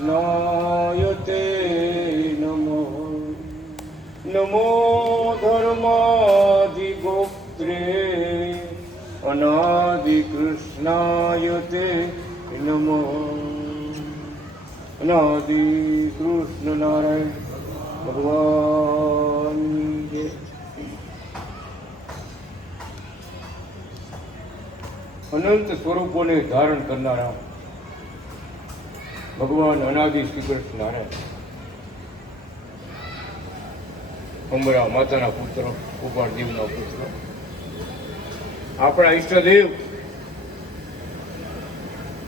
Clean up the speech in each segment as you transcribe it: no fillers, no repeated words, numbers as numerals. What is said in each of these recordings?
કૃષ્ણાય તે નમઃ. નમો ધર્માધિગોપ્ત્રે અનાદિ કૃષ્ણાય તે નમઃ. અનાદિ કૃષ્ણ નારાયણ ભગવાન. અનંત સ્વરૂપોને ધારણ કરનારા ભગવાન અનાદિ શ્રી કૃષ્ણ નારાયણ અંબરા માતાના પુત્ર, ગોપાળ દેવના પુત્ર, આપણા ઈષ્ટદેવ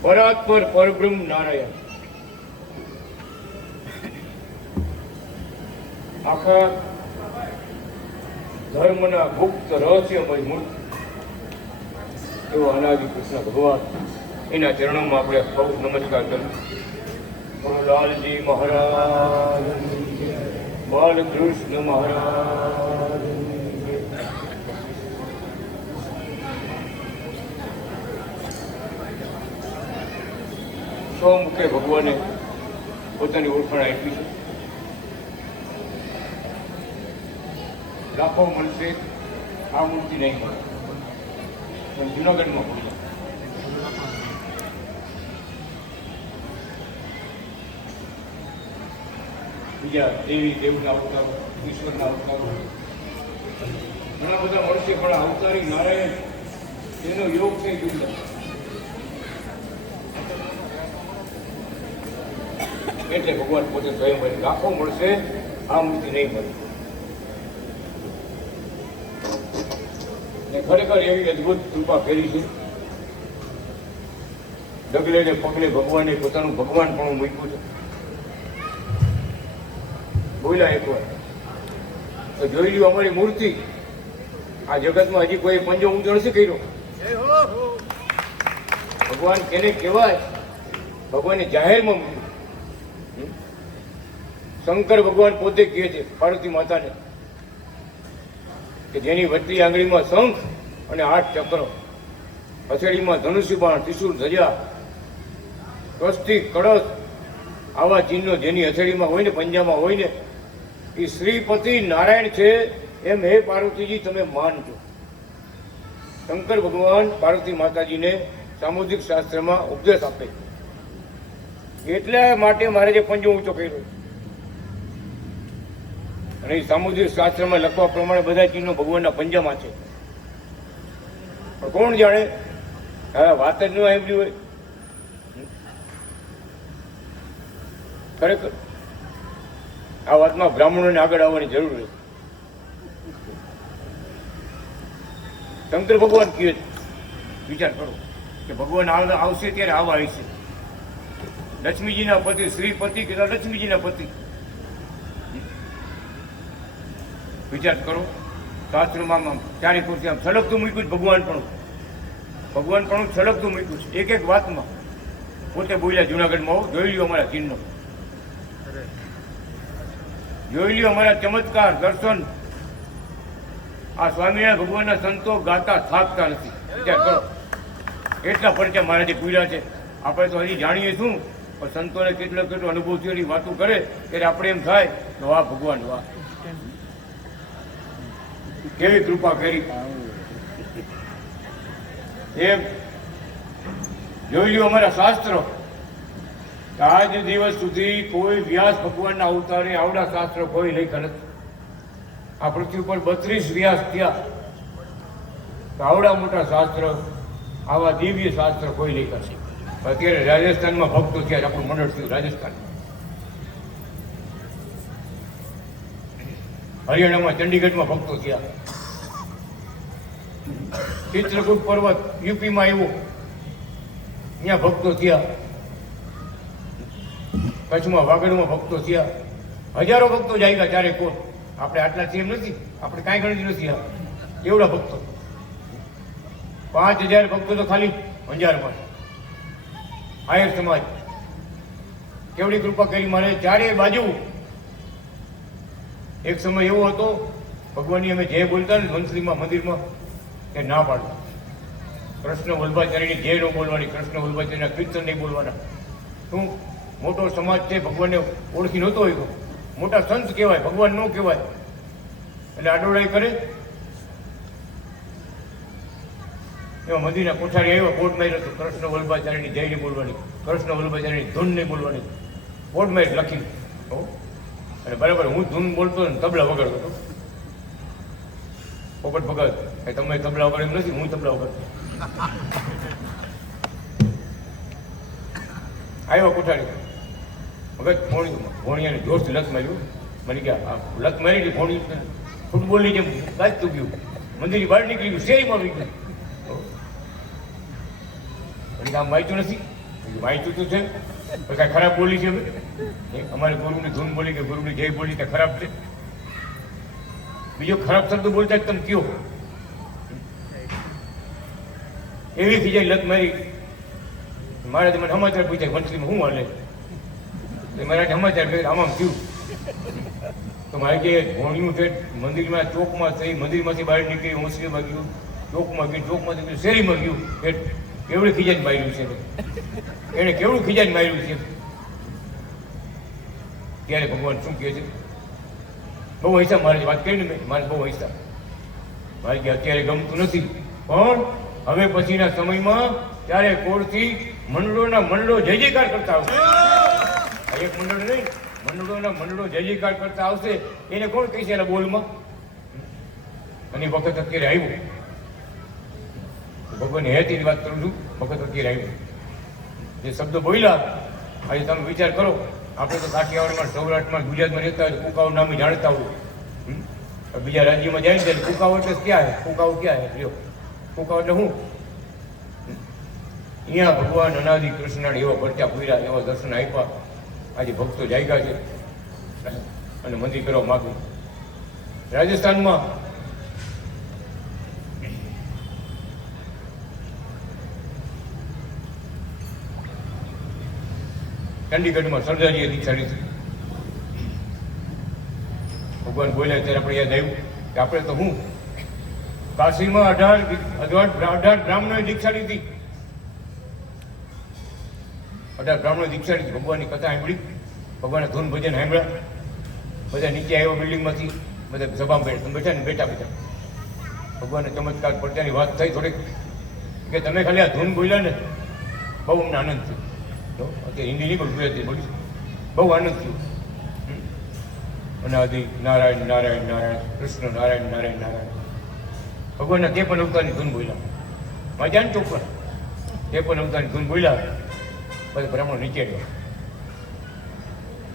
પરાત્પર પરબ્રહ્મ નારાયણ આખા ધર્મના ગુપ્ત રહસ્યમય મૂર્તિ એવો અનાદિ કૃષ્ણ ભગવાન, એના ચરણોમાં આપણે સૌ નમસ્કાર કરીએ. લાલજી મહારાજ, બાલકૃષ્ણ મહારાજ. સ્વમુખે ભગવાને પોતાની ઓળખાણ આપી છે. લાખો મળશે આ મૂર્તિ નહીં મળે, પણ જુનાગઢમાં મળે. બીજા દેવી દેવના અવતારો, ઈશ્વરના અવતારો ઘણા બધા મળશે, પણ અવતારી નારાયણ એનો યોગ છે જુદા. એટલે ભગવાન પોતે સ્વયં મળે. લાખો મળશે આ મૂર્તિ નહીં મળે. ખરેખર એવી અદભુત કૃપા કરી છે. ડગલે ને પગલે ભગવાને પોતાનું ભગવાન પણ મૂક્યું છે. બોલ્યા એકવાર તો જોઈ લ્યો અમારી મૂર્તિ. આ જગતમાં હજી કોઈ પંજો ઊંચો નથી કર્યો. ભગવાન કેને કહેવાય? ભગવાનને જાહેરમાં મૂક્યું. શંકર ભગવાન પોતે કહે છે પાર્વતી માતાને કે જેની વચ્ચે આંગળીમાં શંખ અને 8 ચક્ર, હથેળીમાં ધનુષ્ય બાણ, ત્રિશૂળ, ધજા, કસ્તી, કળશ, આવા ચિહ્નો જેની હથેળીમાં હોય ને, પંજામાં હોય ને, એ શ્રીપતિ નારાયણ છે એમ હે પાર્વતીજી તમે માનજો. શંકર ભગવાન પાર્વતી માતાજીને સામુદ્રિક શાસ્ત્રમાં ઉપદેશ આપે. એટલા માટે મારે જે પંજો ઊંચો કર્યો, અને એ સામુદ્રિક શાસ્ત્રમાં લખવા પ્રમાણે બધા ચિહ્નો ભગવાનના પંજામાં છે. પણ કોણ જાણે? હા, વાત જ ન સાંભળી હોય. ખરેખર આ વાતમાં બ્રાહ્મણોને આગળ આવવાની જરૂર છે. શંકર ભગવાન કહે, વિચાર કરો કે ભગવાન આવશે ત્યારે આવા આવશે. લક્ષ્મીજીના પતિ, શ્રીપતિ કે લક્ષ્મીજીના પતિ. વિચાર કરો. શાસ્ત્રમાં ચારે કુરસી આમ છલકતું મૂક્યું છે. ભગવાન પણ છલકતું મૂક્યું છે. એક એક વાતમાં પોતે બોલ્યા જુનાગઢમાં, જોઈ લ્યો અમારા ચિહ્નો, જોઈ લ્યો અમારા ચમત્કાર, દર્શન. આ સ્વામિનારાયણ ભગવાનના સંતો ગાતા થાકતા નથી. વિચાર કરો. એટલા પરિચય મારાથી પૂર્યા છે. આપણે તો હજી જાણીએ શું, પણ સંતોને કેટલો અનુભવ થયો વાતો કરે ત્યારે આપણે એમ થાય કે વાહ ભગવાન વાહ, કેવી કૃપા કરી. એમ જોઈ લ્યો અમારા શાસ્ત્રો. આજ દિવસ સુધી કોઈ વ્યાસ ભગવાનના અવતારે આવડા શાસ્ત્ર કોઈ લખ્યા નથી. આ પૃથ્વી ઉપર 32 વ્યાસ થયા. આવડા મોટા શાસ્ત્ર, આવા દિવ્ય શાસ્ત્ર કોઈ લખ્યા છે. અત્યારે રાજસ્થાનમાં ભક્તો થયા. આપણું મંડળ થયું રાજસ્થાન. હરિયાણામાં ચંડીગઢમાં ભક્તો થયા. ચિત્રકૂટ પર્વત યુપીમાં આવ્યો, ત્યાં ભક્તો થયા. કચ્છમાં વાગડમાં ભક્તો થયા. હજારો ભક્તો જાગ્યા ચારે કોર. આપણે આટલા સેમ નથી, આપણે કાંઈ ગણતરી નથી. એવડા ભક્તો 5000 ભક્તો તો ખાલી અંજારમાં. આયર સમાજ કેવડી કૃપા કરી મારે. ચારે બાજુ એક સમય એવો હતો, ભગવાનની અમે જય બોલતા ને ધનશ્રીમાં મંદિરમાં, કે ના પાડતા. કૃષ્ણ વલ્લભાચાર્યની જય ન બોલવાની, કૃષ્ણ વલ્લભાચાર્યના કીર્તન નહીં બોલવાના. શું મોટો સમાજ છે, ભગવાનને ઓળખી નહોતો હોય, મોટા સંત કહેવાય, ભગવાન ન કહેવાય, એટલે આડોડાઈ કરે. એમાં મંદિરના કોઠારી આવ્યા, બોર્ડ માર્યો તો કૃષ્ણ વલ્લભાચાર્યની જય નહીં બોલવાની, કૃષ્ણ વલ્લભાચાર્યની ધૂન નહીં બોલવાની, બોર્ડ માર લખી. અને બરાબર હું ધૂન બોલતો ને તબલા વગાડતો હતો. પોપટ ભગત તમે તબલા વગાડ એમ નથી, હું તબલા વગાડતો. આવ્યા કોઠારી, ભગત ભોણિયાને જોરથી લત માર્યું. મને કે આ લત મારી હતી ભોણી ફૂટબોલની જેમ ગાજતું ગયું, મંદિરની બહાર નીકળી ગયું, શેરીમાં આવી ગયું. આમ વાંચ્યું નથી, વાંચ્યું તો છે પણ કાંઈ ખરાબ બોલી છે. અમારે ગુરુની ધૂન બોલી કે ગુરુની જય બોલી તે ખરાબ છે? બીજો ખરાબ શબ્દ બોલતા જ તમે કયો. એવી ખીજાઈ લત મારી. મારે મને સમાચાર પૂછ્યા મંત્રીમાં શું હાલે, મારા સમાચાર કહે આમાં થયું. તો મારે કે ભોણિયું છે મંદિરમાં ચોકમાં થઈ, મંદિરમાંથી બહાર નીકળી હોંસલીમાં ગયું, ચોકમાં ગયું, ચોકમાંથી ગયું, શેરીમાં ગયું. કેવડું ખીજાઈને માર્યું છે એને, કેવડું ખીજાઈને માર્યું છે. ત્યારે ભગવાન શું કહે છે? બહુ હૈસા મારે વાત કરીને મેં, મારે બહુ હૈસા. મારે કે અત્યારે ગમતું નથી, પણ હવે પછીના સમયમાં ત્યારે કોળથી મંડળોના મંડળો જય જયકાર કરતા આવશે. એક મંડળ નહીં, મંડળોના મંડળો જય જયકાર કરતા આવશે. એને કોણ કહેશે એના બોલમાં? અને વખત અત્યારે આવ્યું, ભગવાનની હેતીની વાત કરું છું. વખત અત્યારે આવ્યું, જે શબ્દો બોલ્યા આજે તમે વિચાર કરો. આપણે તો કાઠિયાવાડમાં, સૌરાષ્ટ્રમાં, ગુજરાતમાં રહેતા હોય, કુકાવ નામે જાણતા હોય. બીજા રાજ્યમાં જાય ને કુકાવ એટલે ક્યાં હે? કુકાવ ક્યાં હે? લ્યો, કુકાવ એટલે શું? અહીંયા ભગવાન અનાદિ કૃષ્ણ એવા પરચા પૂર્યા, એવા દર્શન આપ્યા. આજે ભક્તો જાગ્યા છે અને મંદિર કરવા માગે. રાજસ્થાનમાં ચંડીગઢમાં સરદારીએ દીક્ષા લીધી. ભગવાન બોલ્યા ત્યારે આપણે યાદ આવ્યું કે આપણે તો હું કાશીમાં 18 બ્રાહ્મણોએ દીક્ષા લીધી. 18 બ્રાહ્મણોએ દીક્ષા લીધી. ભગવાનની કથા સાંભળી, ભગવાનના ધૂન ભજન સાંભળ્યા. બધા નીચે આવ્યા બિલ્ડિંગમાંથી, બધા સભામાં બેઠા ને બેઠા. ભગવાનને ચમત્કાર પડતાની વાત થઈ થોડીક કે તમે ખાલી આ ધૂન બોલ્યા ને બહુ અમને આનંદ થયો. અત્યારે હિન્દી નહીં બોલું, ગુજરાતી બોલીશ. બહુ આનંદ થયો. અનાદિ નારાયણ નારાયણ નારાયણ, કૃષ્ણ નારાયણ નારાયણ નારાયણ. ભગવાનના 53 અવતારની ધૂન બોલ્યા. મજા ને ચોખ્ખા 53 અવતારની ધૂન બોલ્યા. પછી બ્રાહ્મણ નીચે ગયા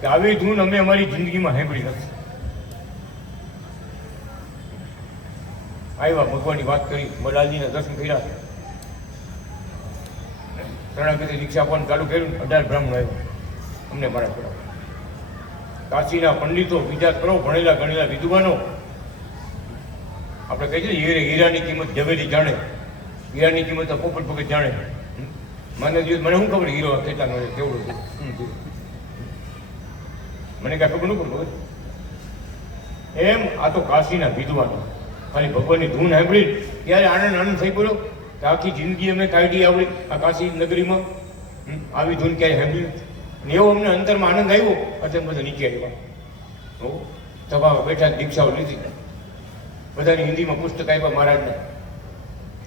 કે આવી ધૂન અમે અમારી જિંદગીમાં સાંભળી નથી. આવ્યા, ભગવાનની વાત કરી, મલાલજીના દર્શન કર્યા, શરણાગતિ દીક્ષા આપવાનું ચાલુ કર્યું. 18 બ્રાહ્મણો આવ્યા, અમને મારા પડાવ. કાશીના પંડિતો, બીજા કરો ભણેલા ગણેલા વિદ્વાનો. આપણે કહીએ છીએ હીરાની કિંમત ઝવેરી જાણે, હીરાની કિંમત પોપટ ભગત જાણે. મને શું ખબર હીરો કેટલા મળે, કેવડો મને કાંઈ ખબર ન પડે. એમ આ તો કાશીના વિદ્વાનો ખાલી ભગવાનની ધૂન સાંભળી ત્યારે આનંદ થઈ પડ્યો કે આખી જિંદગી અમે કાઢી આવડી આ કાશી નગરીમાં. આવી ધૂન ક્યાંય સાંભળી નથી. એવો અમને અંતરમાં આનંદ આવ્યો એટલે બધા નીચે આવ્યા. સભામાં બેઠા, દીક્ષાઓ લીધી. બધાની હિન્દીમાં પુસ્તક આપ્યા મહારાજને.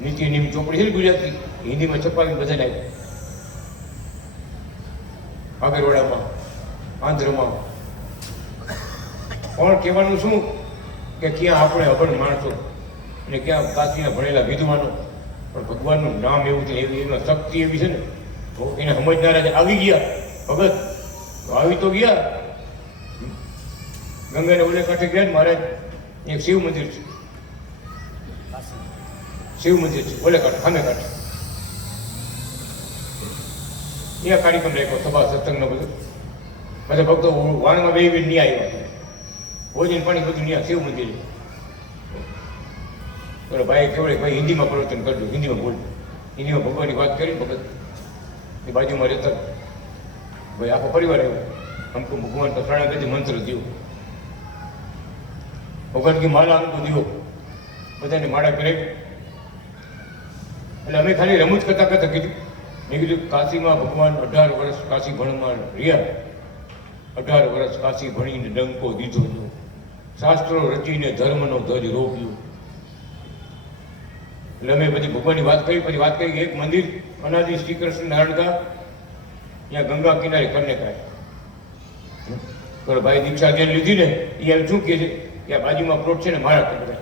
નીતિ નિયમ ચોપડી છે ને ગુજરાતી, હિન્દીમાં છપાવી બધાને આવ્યા. આગરવાડામાં, આંધ્રમાં. પણ કહેવાનું શું કે ક્યાં આપણે અભણ માણસો અને ક્યાં કાશીના ભણેલા વિદ્વાનો, પણ ભગવાનનું નામ એવું છે, એમાં શક્તિ એવી છે ને, તો એને સમજનારા આવી ગયા. ભગત આવી તો ગયા. ગંગાને ઓલે કાંઠે ગયા ને મહારાજ, એક શિવ મંદિર છે, શિવ મંદિર છે ઓલે કાંઠે, સામે કાંઠે. ત્યાં કાર્યક્રમ રાખ્યો, સભા સત્સંગનો બધું. બધા ભક્તો વાણમાં બે નહીં આવ્યા, ભોજન પાણી બધું ત્યાં શિવ મંદિર. બોલો ભાઈ કેવડે ભાઈ હિન્દીમાં પ્રવચન કરજો, હિન્દીમાં બોલજો. હિન્દીમાં ભગવાનની વાત કરી. ભગત એ બાજુમાં રહેતા ભાઈ આખો પરિવાર આવ્યો. हमको भगवान का शरणागति मंत्र दियो, भगवान की माला हमको दियो. બધાને માળા કરે. એટલે અમે ખાલી રમૂજ કરતા કરતા કીધું મેં કીધું કાશીમાં ભગવાન 18 વર્ષ કાશી ભણમાં રહ્યા, 18 વર્ષ કાશી ભણીને ડંકો દીધો હતો, શાસ્ત્રો રચીને ધર્મનો ધ્વજ રોપ્યો. એટલે અમે બધી ભગવાનની વાત કરી, પછી વાત કરી એક મંદિર અનાદિ શ્રી કૃષ્ણ નારાયણ ત્યાં ગંગા કિનારે કરને કાઢે. તો ભાઈ દીક્ષા જે લીધી ને એ એમ શું કહે છે કે આ બાજુમાં પ્લોટ છે ને મારા બધા,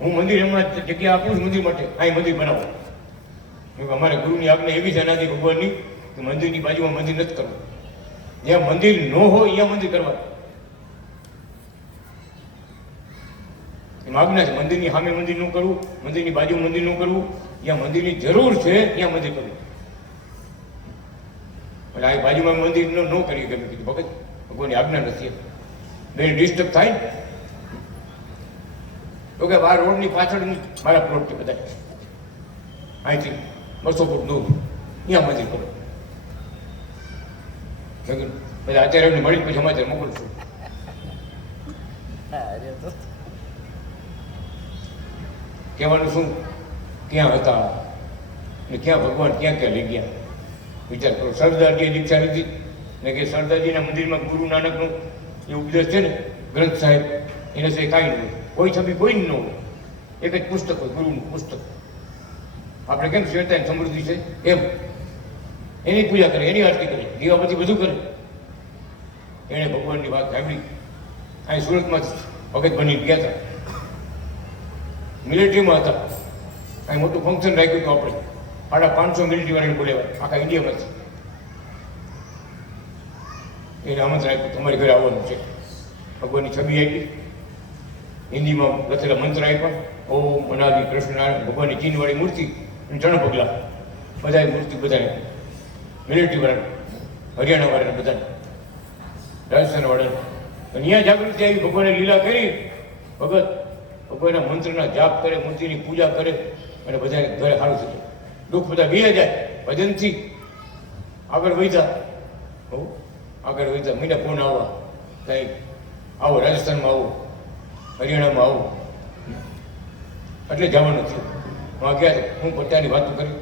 હું મંદિર એમાં જગ્યા આપું છું મંદિર માટે, અહીં મંદિર બનાવો. અમારે ગુરુની આજ્ઞા એવી છે અનાદિ ભગવાનની કે મંદિરની બાજુમાં મંદિર નથી કરવું, જ્યાં મંદિર ન હોય ત્યાં મંદિર કરવા. એમ આજ્ઞા છે મંદિરની સામે મંદિર ન કરવું, મંદિરની બાજુ મંદિર ન કરવું, જ્યાં મંદિરની જરૂર છે ત્યાં મંદિર કરવું. એટલે આ બાજુમાં મંદિર ન કરીએ કે કીધું ભગત ભગવાનની આજ્ઞા નથી, બે ડિસ્ટર્બ થાય ને. તો કે આ રોડની પાછળની મારા પ્લોટ છે બધા, અહીંથી 200 ફૂટ દૂર ત્યાં મંદિર કરો. બધા આચાર્યને મળી પછી સમાચાર મોકલશું. કહેવાનું શું, ક્યાં હતા ને ક્યાં ભગવાન ક્યાં ક્યાં લઈ ગયા વિચાર કરો. સરદારજીએ દીક્ષા લીધી ને કે સરદારજીના મંદિરમાં ગુરુ નાનકનું એ ઉપદેશ છે ને ગ્રંથ સાહેબ, એને સિવાય કાંઈ નહીં હોય, કોઈ છબી કોઈ ન હોય, એક જ પુસ્તક હોય, ગુરુનું પુસ્તક. આપણે કેમ શ્વેતા સમૃદ્ધિ છે એમ એની પૂજા કરે, એની આરતી કરે, દીવાબત્તી બધું કરે. એણે ભગવાનની વાત સાંભળી. અહીં સુરતમાં ભગત બની ગયા હતા, મિલિટરીમાં હતા. અહીં મોટું ફંક્શન રાખ્યું હતું આપણે, 550 મિલિટરી વાળાને બોલાવ્યા આખા ઇન્ડિયામાંથી. એને આમંત્રણ આપ્યું તમારી ઘરે આવવાનું છે. ભગવાનની છબી આપી, હિન્દીમાં લખેલા મંત્ર આપ્યા, ઓમ અનાદિ કૃષ્ણ નારાયણ, ભગવાનની ચીનવાળી મૂર્તિ અને ચણ પગલા, બધાએ મૂર્તિ બધાને, મિલિટરી વાળાને, હરિયાણા વાળાને, બધાને, રાજસ્થાન વાળાને. અહીંયા જાગૃતિ આવી, ભગવાને લીલા કરી. ભગત ભગવાનના મંત્રના જાપ કરે, મૂર્તિની પૂજા કરે અને બધાને ઘરે સારું થઈ જાય, દુઃખ બધા બે જાય. ભજનથી આગળ વધ્યા, આગળ વધ્યા. મીના ફોન આવવા, કંઈ આવો રાજસ્થાનમાં આવો, હરિયાણામાં આવો, એટલે જવાનું થયું. હું ગયા હું બધાની વાતો કરી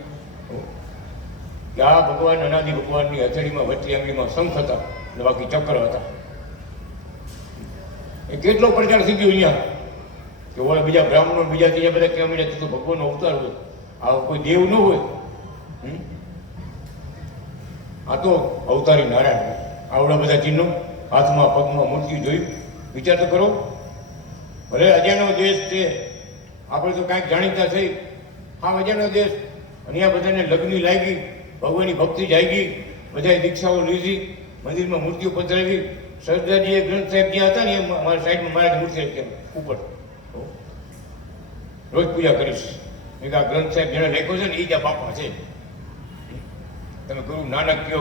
કે આ ભગવાન અનાદિ ભગવાનની હથેળીમાં વચ્ચે આંગળીમાં શંખ હતા અને બાકી ચક્ર હતા. એ કેટલો પ્રચાર થઈ ગયો અહીંયા કે ઓલા બીજા બ્રાહ્મણો બીજા ત્રીજા બધા કહેવા માંડ્યા તો ભગવાનનો અવતાર હોય, આ કોઈ દેવ ન હોય. આ તો અવતારી નારાયણ. આવડા બધા ચિહ્નો હાથમાં પગમાં મૂર્તિ જોયું. વિચાર તો કરો, ભલે અજાણ્યો દેશ છે, આપણે તો કાંઈક જાણીતા થઈ, હા અજાણ્યો દેશ. અને આ બધાને લગ્ન લાગી, ભગવાનની ભક્તિ જાગી, બધાએ દીક્ષાઓ લીધી, મંદિરમાં મૂર્તિઓ પધરાવી. સરદારજીએ ગ્રંથ સાહેબ જ્યાં હતા ને એ મારા સાઈડમાં મારા મૂર્તિ રાખી ઉપર, રોજ પૂજા કરીશ. આ ગ્રંથ સાહેબ જેને લખ્યો છે ને એ જ આ બાપા છે. તમે ગુરુ નાનક કહો,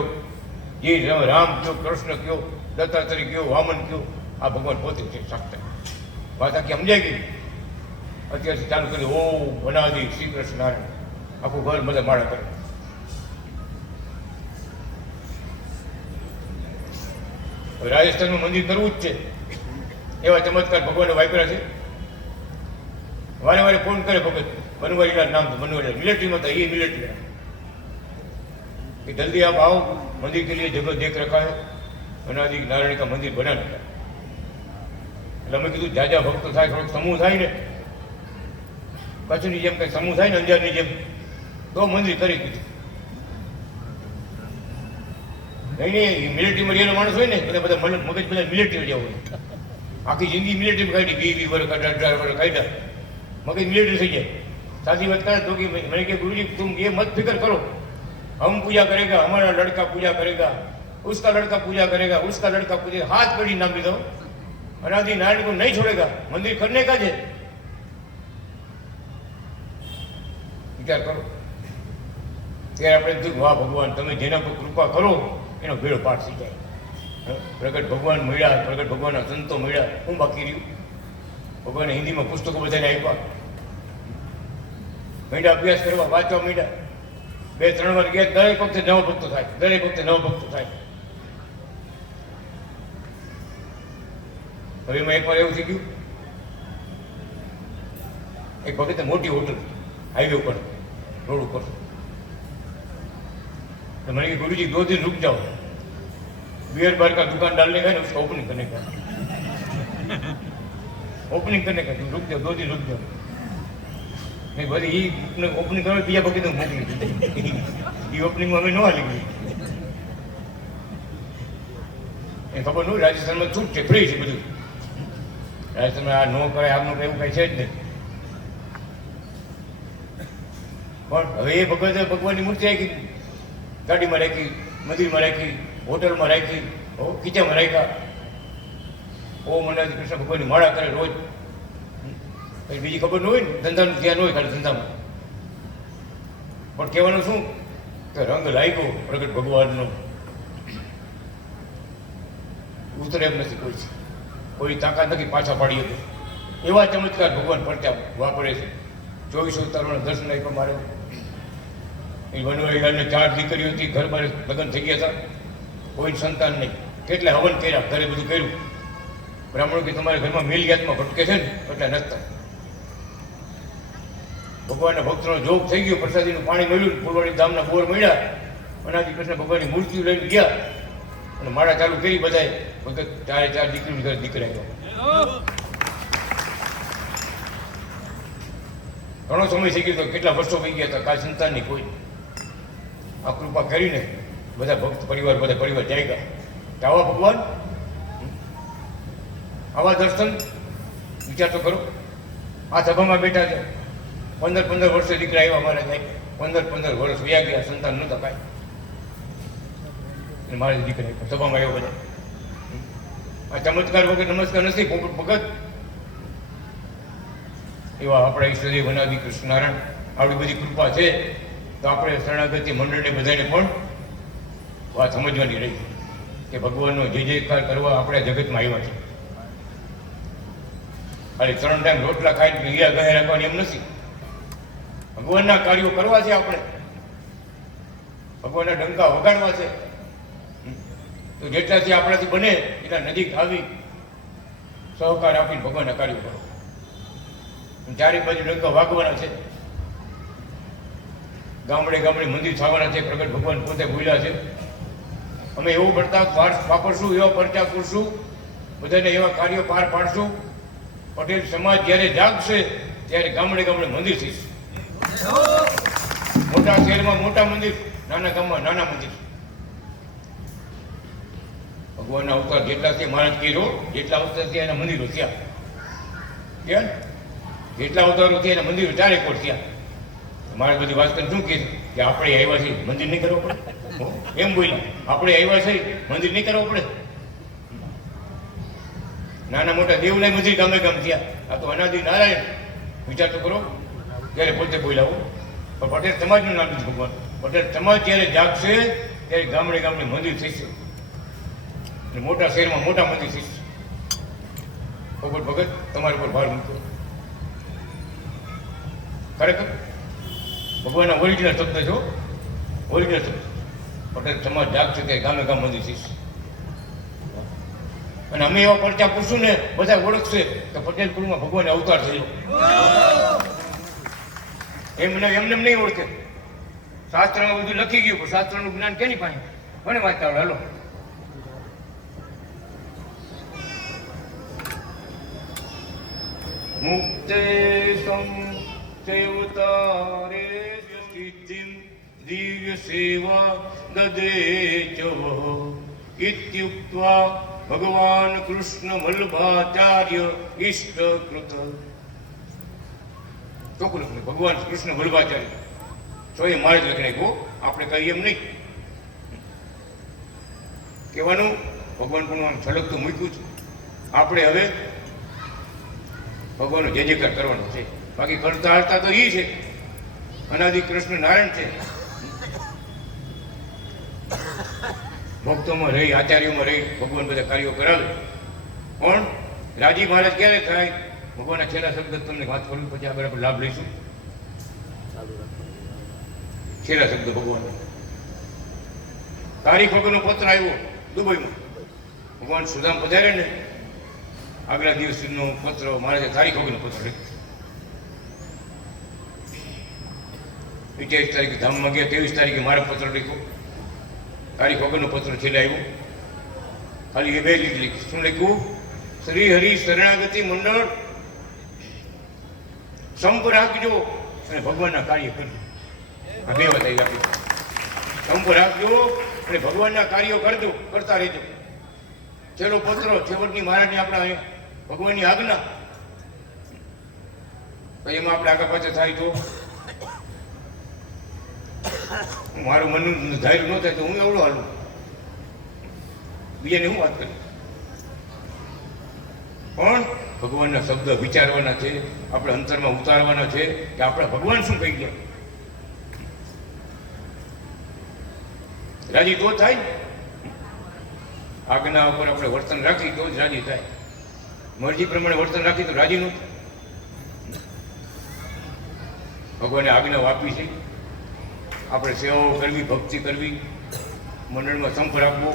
જે રામ કહો, કૃષ્ણ કહો, દત્તાત્રેય કહો, વામન કહો, આ ભગવાન પોતે છે સાક્ષાત. વાત આખી સમજાઈ ગઈ. અત્યારથી ચાલુ કરી ઓમ અનાદિ શ્રી કૃષ્ણ નારાયણ, આખું ઘર બધા માળા કરે. રાજસ્થાનનું મંદિર કરવું જ છે, એવા ચમત્કાર ભગવાનને વાપર્યા છે. વારે વારે ફોન કરે ભગત, બનવારીલાલ નામ તો બનવારીલાલ, મિલિટરીમાં હતા એ મિલિટરી कि जल्दी आप आओ, मंदिर के लिए जगह देख रखा है, अनादि नारायण का मंदिर बना रखा है. એટલે અમે કીધું જાજા ભક્તો થાય, થોડોક સમૂહ થાય ને, કચ્છની જેમ કંઈ સમૂહ થાય ને અંજારની જેમ, તો મંદિર કરી દીધું. નહીં મિલિટરીમાં રહેલો માણસ હોય ને બધા મગજ બધા મિલિટરી જેવું હોય, આખી જિંદગી મિલિટરીમાં કાઢી, 20 વર્ષ 18 વર્ષ કાઢ્યા, મગજ મિલિટરી થઈ જાય. સાદી વાત કરે તો કે मैंने कि गुरुजी तुम ये मत फिक्र करो, हम पूजा करेगा, हमारा लड़का पूजा करेगा, उसका लड़का पूजा करेगा, उसका लड़का पूजा, हाथ पड़ी नाम लीधो, अनादि नारायण को नहीं छोड़ेगा, मंदिर करने का है. विचार करो ત્યારે આપણે કીધું વાહ ભગવાન તમે જેના પર કૃપા કરો એનો ભેળો પાઠ થઈ જાય. પ્રગટ ભગવાન મળ્યા, પ્રગટ ભગવાનના સંતો મળ્યા, હું બાકી રહ્યું. ભગવાને હિન્દીમાં પુસ્તકો બધાને આપ્યા, માંડ્યા અભ્યાસ કરવા, વાંચવા માંડ્યા. 2-3 વાર ગયા, દરેક વખતે નવો ભક્તો થાય, દરેક વખતે નવો ભક્તો થાય. હવે એમાં એકવાર એવું થઈ ગયું, એક વખતે મોટી હોટલ હાઈવે ઉપર, રોડ ઉપર, तो मैंने कहा गुरु जी 2 दिन रुक जाओ, बियर बार का दुकान डालने का है ना, उसका ओपनिंग करने का, ओपनिंग करने का, तुम रुक जाओ 2 दिन रुक जाओ। नहीं बोले ये ओपनिंग करो बीजा पकड़ी तो मोकली, ये ओपनिंग में हमें न हाली गई, खबर नहीं राजस्थान में छूट है, फ्री है બધું, રાજસ્થાન में આ નો કરે આમનું એવું કઈ છે જ નહીં। પણ હવે એ ભગવાનની મૂર્તિ રાખી, ગાડીમાં રાખી, મંદિરમાં રાખી, હોટલમાં રાખી, કિચનમાં રાખ્યા, ઓમ અનાદિ કૃષ્ણ ભગવાનની માળા કરે રોજ, પછી બીજી ખબર ન હોય ને, ધંધાનું ધ્યાન હોય ખાલી ધંધામાં। પણ કહેવાનું શું કે રંગ લાગ્યો પ્રગટ ભગવાનનો, ઉતરે એમ નથી કોઈ, કોઈ તાકાત નથી પાછા પાડી શકે એવા ચમત્કાર ભગવાન પરત્યા વાપરે છે। 24 અવતારોના દર્શન આપ્યા મારે। એ વનવાઈલાલને 4 દીકરીઓ હતી, ઘર બાર લગ્ન થઈ ગયા હતા, કોઈ સંતાન નહીં, કેટલા હવન કર્યા, ઘરે બધું કર્યું। બ્રાહ્મણો કે તમારા ઘરમાં મેલયાતમાં ભટકે છે ને એટલે નસતા। ભગવાનના ભક્તનો જોગ થઈ ગયો, પ્રસાદીનું પાણી મળ્યું, ફૂલવાડી ધામના બોર મળ્યા, અનાદિ કૃષ્ણ ભગવાનની મૂર્તિઓ લઈને ગયા અને માળા ચાલુ કરી બધાએ, વખત 4 દીકરીઓ ઘરે દીકરા આવ્યા। ઘણો સમય થઈ ગયો હતો, કેટલા વર્ષો થઈ ગયા હતા, કાંઈ સંતાનની કોઈ। આ કૃપા કરીને બધા ભક્ત પરિવાર જાગ્યા। તો આવા ભગવાન, આવા દર્શન વિચાર તો કરો। આ સભામાં બેઠા છે, 15 વર્ષે દીકરા આવ્યા મારા થાય, 15 વર્ષ વયા ગયા, સંતાન નહોતા કાંઈ, મારે દીકરા સભામાં આવ્યો બધા। આ ચમત્કાર વગર નમસ્કાર નથી ભગત। એવા આપણા ઈષ્ટદેવ અનાદિ કૃષ્ણ નારાયણ આવડી બધી કૃપા છે, તો આપણે શરણાગતિ મંડળને બધાને પણ વાત સમજવાની રહી કે ભગવાનનો જય જયકાર કરવા આપણે જગતમાં આવ્યા છે। ખાલી 3 ટાઈમ રોટલા ખાઈને હીરા ગહે રાખવાની એમ નથી, ભગવાનના કાર્યો કરવા છે આપણે, ભગવાનના ડંકા વગાડવા છે। તો જેટલાથી આપણાથી બને એટલા નજીક આવી સહકાર આપીને ભગવાનના કાર્યો કરો। ચારે બાજુ ડંકા વાગવાના છે, ગામડે ગામડે મંદિર થવાના છે, પ્રગટ ભગવાન પોતે બોલ્યા છે। અમે એવું પડતા વાપરશું, એવા પરચા પૂરશું, બધાને એવા કાર્યો પાર પાડશું। પટેલ સમાજ જ્યારે જાગશે ત્યારે ગામડે ગામડે મંદિર થઈશ, મોટા શહેરમાં મોટા મંદિર, નાના ગામમાં નાના મંદિર। ભગવાનના અવતાર જેટલા છે મહારાજ કીધો, જેટલા અવતાર થયા એના મંદિરો થયા, જેટલા અવતારો થયા એના મંદિરો 4 કોટ થયા। મારે બધી વાત કરીને શું કીધું કે આપણે આવ્યા છીએ મંદિર નહીં કરવું પડે, એમ બોલ્યા, આપણે આવ્યા છે મંદિર નહીં કરવું પડે। નાના મોટા દેવના મંદિર ગામે ગામ થયા। આ તો અનાદિ નારાયણ, વિચાર તો કરો, ત્યારે પોતે બોલ્યા। પણ પટેલ સમાજનું નામ નથી ભગવાન, પટેલ સમાજ જ્યારે જાગશે ત્યારે ગામડે ગામડે મંદિર થશે, મોટા શહેરમાં મોટા મંદિર થશે। ભગત તમારા ઉપર ભાર મૂક્યો, ખરેખર ભગવાનના ઓરિજિનલ શબ્દ છો, ઓરિજિનલ શબ્દ। પટેલ સમાજ જાગશે ત્યારે ગામે ગામ મંદિર થશે। અને અમે એવા પરચા પૂછશું ને બધા ઓળખશે કે પટેલ કુળમાં ભગવાન અવતાર થયો, એમને નહીં ઓળખે। શાસ્ત્રમાં બધું લખી ગયું, પણ શાસ્ત્રનું જ્ઞાન કેની પાસે મને વાંચતા આવડે? હાલો, મુક્તે સંચયવતારે સિદ્ધિમ દિવ્ય સેવા દદે ચ ઇત્યુક્ત્વા ભગવાન કૃષ્ણ વલ્લભાચાર્ય ઇષ્ટકૃત। ચોખ્ખું લખ્યું, ભગવાન કૃષ્ણ વલ્લભાચાર્ય, તો એ મારે જ લખી નાખ્યું, આપણે કહીએ એમ નહીં કહેવાનું। ભગવાન પણ આમ છલકતું મૂક્યું છે, આપણે હવે ભગવાનનો જય જયકાર કરવાનો છે। બાકી કરતા હાલતા તો એ છે, અનાદિ કૃષ્ણ નારાયણ છે। ભક્તોમાં રહી, આચાર્યોમાં રહી ભગવાન બધા કાર્યો કરાવે। પણ રાજી મહારાજ ક્યારે થાય? ભગવાનના છેલ્લા શબ્દ તમને વાત કરું, પછી આગળ આપણે લાભ લઈશું। છેલ્લા શબ્દ ભગવાન, તારીખ વગરનો પત્ર આવ્યો દુબઈમાં, ભગવાન સુદામ પધારે ને આગલા દિવસનો પત્ર મહારાજે તારીખ વગરનો પત્ર લખ્યો। 28 તારીખે ધામમાં ગયા, 23 તારીખે મારા પત્ર લખ્યો, તારીખ વગરનો પત્ર છેલ્લે આવ્યો, ખાલી એ બે લીધી. શું લખ્યું? શ્રી હરિ શરણાગતિ મંડળ સંપ રાખજો અને ભગવાનના કાર્ય કરજો. આ બે વાત આપી. સંપ રાખજો અને ભગવાનના કાર્યો કરજો, કરતા રહેજો. છેલ્લો પત્ર છેવટની મહારાજની આપણા ભગવાનની આજ્ઞા. એમાં આપણે આગળ પાછળ થાય તો મારું મનનું ધૈર્ય ન થાય તો હું એવડો હાલું, બીજાને હું વાત કરી. પણ ભગવાનના શબ્દ વિચારવાના છે, આપણે અંતરમાં ઉતારવાના છે કે આપણે ભગવાન શું કહી ગયા. રાજી તો થાય, આજ્ઞા ઉપર આપણે વર્તન રાખી તો જ રાજી થાય. મરજી પ્રમાણે વર્તન રાખી તો રાજી ન થાય. ભગવાને આજ્ઞાઓ આપી છે, આપણે સેવાઓ કરવી, ભક્તિ કરવી, મંડળમાં સંપ રાખવો.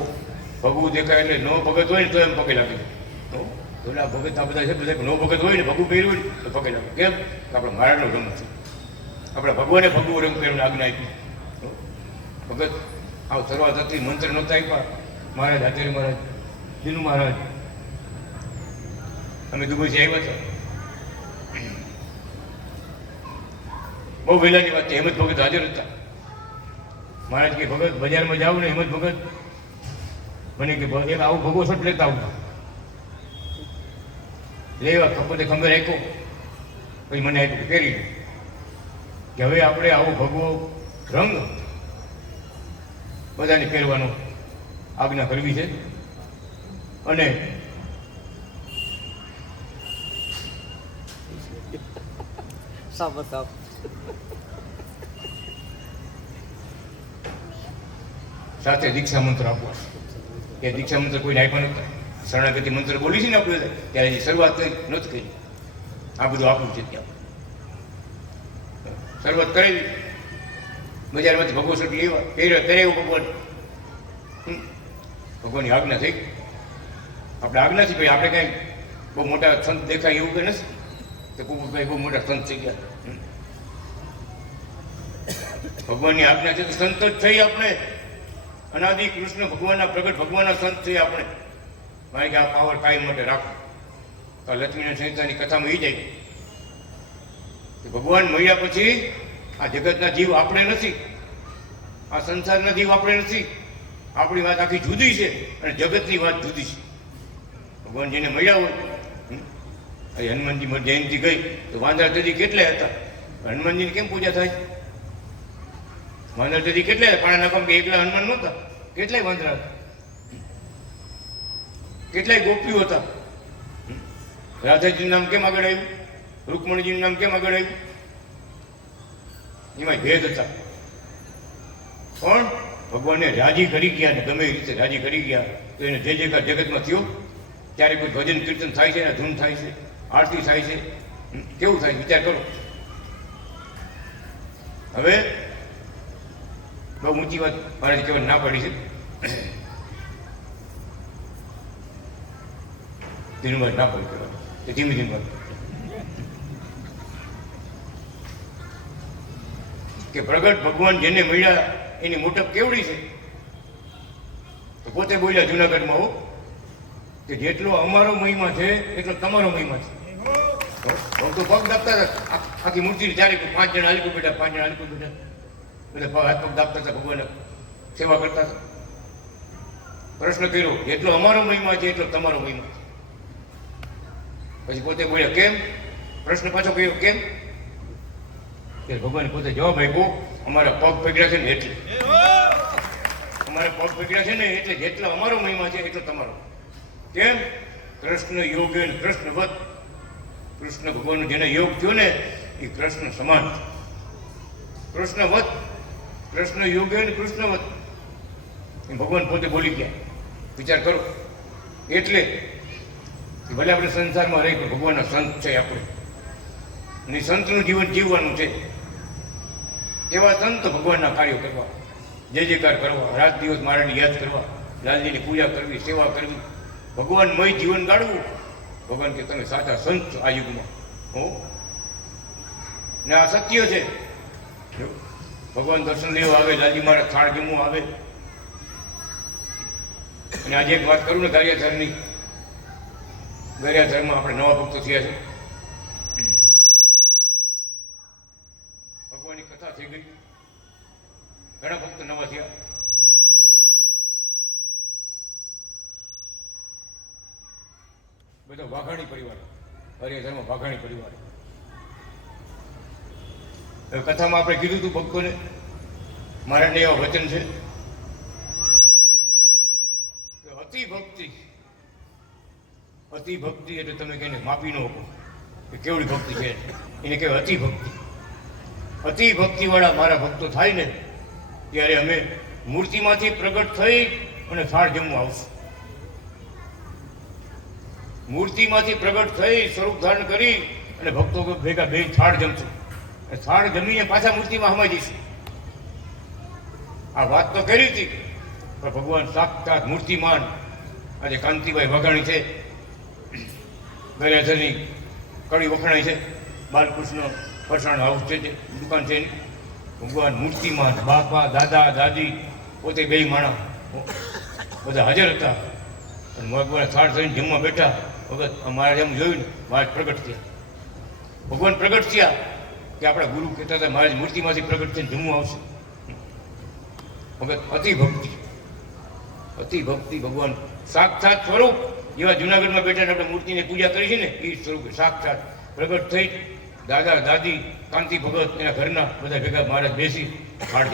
ભગવું દેખાય એટલે નો ભગત હોય ને તો એમ પગે લાગે. તો પેલા ભગત આ બધા છે, બધા નો ભગત હોય ને ભગવું પહેર્યું હોય ને તો પગે લાગે. કેમ? આપણે મહારાજનો રંગ છે. આપણે ભગવાને ભગવું રંગ પહેરવાની આજ્ઞા આપી. ભગત આવ શરૂઆત હતી, મંત્ર નહોતા આપ્યા. મહારાજ આચાર્ય મહારાજ, દિનુ મહારાજ, અમે દુબઈથી આવ્યા હતા. બહુ વહેલાની વાત છે. હેમંત ભગત હાજર હતા. મહારાજ કે ભગત બજારમાં જાવ ને, હેમંત ભગત મને કે એક આવું ભગવો શર્ટ લેતા આવતા. લેવા ખપતે ખંભે રાખ્યો, પછી મને આપ્યું પહેરી કે હવે આપણે આવો ભગવો રંગ બધાને પહેરવાનો આજ્ઞા કરવી છે. અને સાથે દીક્ષા મંત્ર આપવો. એ દીક્ષા મંત્ર કોઈને આપ્યા નહોતા. શરણાગતિ મંત્ર બોલી છે ને આપણે ત્યારે હજી શરૂઆત નથી કરી. આ બધું આપણું છે. ત્યાં શરૂઆત કરેલી, બજારમાંથી ભગવો શર્ટ લેવા પહેર્યો ભગવાન. ભગવાનની આજ્ઞા થઈ. આપણે આજ્ઞા છે ભાઈ, આપણે કાંઈ બહુ મોટા સંત દેખાય એવું કંઈ નથી. તો કોઈ બહુ મોટા સંત થઈ ગયા. ભગવાનની આજ્ઞા છે તો સંત જ થઈ. આપણે અનાદિ કૃષ્ણ ભગવાનના પ્રગટ ભગવાનના સંત થઈ. આપણે મારે કે આ પાવર કાયમ માટે રાખો. તો લક્ષ્મીનારાયણ સંહિતાની કથામાં એ જાય કે ભગવાન મળ્યા પછી આ જગતના જીવ આપણે નથી, આ સંસારના જીવ આપણે નથી. આપણી વાત આખી જુદી છે અને જગતની વાત જુદી છે. ભગવાન જેને મળ્યા હોય, હનુમાનજી જયંતિ ગઈ તો વાંદરા તેથી કેટલા હતા. હનુમાનજીની કેમ પૂજા થાય? વાંદરા તેથી કેટલા પાણા નાખવા એકલા હનુમાન નહોતા, કેટલાય વાંદરા હતા, કેટલાય ગોપીઓ હતા. રાધાજીનું નામ કેમ આગળ આવ્યું? રૂકમણીજીનું નામ કેમ આગળ આવ્યું? એમાં ભેદ હતા. પણ ભગવાનને રાજી કરી ગયા ને ગમે એ રીતે રાજી કરી ગયા તો એને જે જગ્યા જગતમાં થયો ત્યારે કોઈ ભજન કીર્તન થાય છે ને, ધૂન થાય છે, આરતી થાય છે. કેવું થાય વિચાર કરો. હવે બહુ ઊંચી વાત મારે કહેવાની ના પડી છે. ધીમી વાત ના પડી કહેવાનું, એ ધીમી ધીમી વાત કે પ્રગટ ભગવાન જેને મળ્યા એની મોટપ કેવડી છે. તો પોતે બોલ્યા જુનાગઢમાં હો કે જેટલો અમારો મહિમા છે એટલો તમારો મહિમા છે. હું તો પગ દાબતા હતા આખી મૂર્તિની ચારે 5 જણા હાલીકું બેઠા, 5 જણા હાલીકું બેઠા, બધા હાથ પગ દાબતા હતા, ભગવાનને સેવા કરતા હતા. પ્રશ્ન કર્યો જેટલો અમારો મહિમા છે એટલો તમારો મહિમા છે. પછી પોતે બોલ્યા કેમ? પ્રશ્ન પાછો કર્યો કેમ? કે ભગવાન પોતે જવાબ આપ્યો અમારા પગ પકડ્યા છે ને એટલે. અમારા પગ પકડ્યા છે ને એટલે જેટલો અમારો મહિમા છે એટલો તમારો. કેમ? કૃષ્ણ યોગે કૃષ્ણવત. કૃષ્ણ ભગવાનનો જેને યોગ થયો ને એ કૃષ્ણ સમાન છે. કૃષ્ણવત, કૃષ્ણ યોગે ને કૃષ્ણવત. ભગવાન પોતે બોલી ગયા. વિચાર કરો. એટલે ભલે આપણે સંસારમાં રહી પણ ભગવાનના સંત છે આપણે, અને સંતનું જીવન જીવવાનું છે. એવા સંત ભગવાનના કાર્યો કરવા, જય જયકાર કરવા, રાત દિવસ મારાને યાદ કરવા, લાલજીની પૂજા કરવી, સેવા કરવી, ભગવાનમય જીવન ગાળવું. ભગવાન કે તમે સાચા સંત આ યુગમાં હો. ને આ સત્ય છે. ભગવાન દર્શન લેવા આવે, લાલજી મારા થાળ જમવું આવે, અને આજે એક વાત કરું ને ગારિયાધારની, ગારિયાધારમાં આપણે નવા ભક્તો થયા છે. ભગવાનની કથા થઈ ગઈ, ઘણા ભક્તો નવા થયા. બધો વાઘાણી પરિવાર, ગારિયાધારમાં વાઘાણી પરિવાર. કથામાં આપણે કીધું હતું ભક્તોને, મહારાજને એવા વચન છે કે અતિ ભક્તિ, અતિ ભક્તિ એટલે તમે કહીને માપી ન શકો કે કેવડી ભક્તિ છે, એને કહેવાય અતિ ભક્તિ. અતિ ભક્તિવાળા મારા ભક્તો થાય ને ત્યારે અમે મૂર્તિમાંથી પ્રગટ થઈ અને થાળ જમવા આવશું. મૂર્તિમાંથી પ્રગટ થઈ સ્વરૂપ ધારણ કરી અને ભક્તો ભેગા બે થાળ જમશું. થાળ જમીને પાછા મૂર્તિમાં હમાઈ જઈશું. આ વાત તો કરી હતી, પણ ભગવાન સાક્ષાત મૂર્તિમાન આજે કાંતિભાઈ વાઘાણી છે, ગારિયાધારની કડી વખણાય છે, બાલકૃષ્ણ ફરસાણ હાઉસ છે, દુકાન છે એની. ભગવાન મૂર્તિમાન, બાપા દાદા દાદી પોતે બે માણસ બધા હાજર હતા અને ભગવાન થાળ થઈને જમવા બેઠા વખત અમારે જેમ જોયું ને મહારાજ પ્રગટ થયા. ભગવાન પ્રગટ થયા કે આપણા ગુરુ કહેતા હતા મહારાજ મૂર્તિમાંથી પ્રગટ થઈને જમવું આવશે. ભગત અતિ ભક્તિ, અતિ ભક્તિ. ભગવાન સાક્ષાત સ્વરૂપ જેવા જુનાગઢમાં બેઠા આપણે મૂર્તિની પૂજા કરી છે ને એ સ્વરૂપે સાક્ષાત પ્રગટ થઈ દાદા દાદી કાંતિ ભગત એના ઘરના બધા ભેગા મહારાજ બેસી થાળ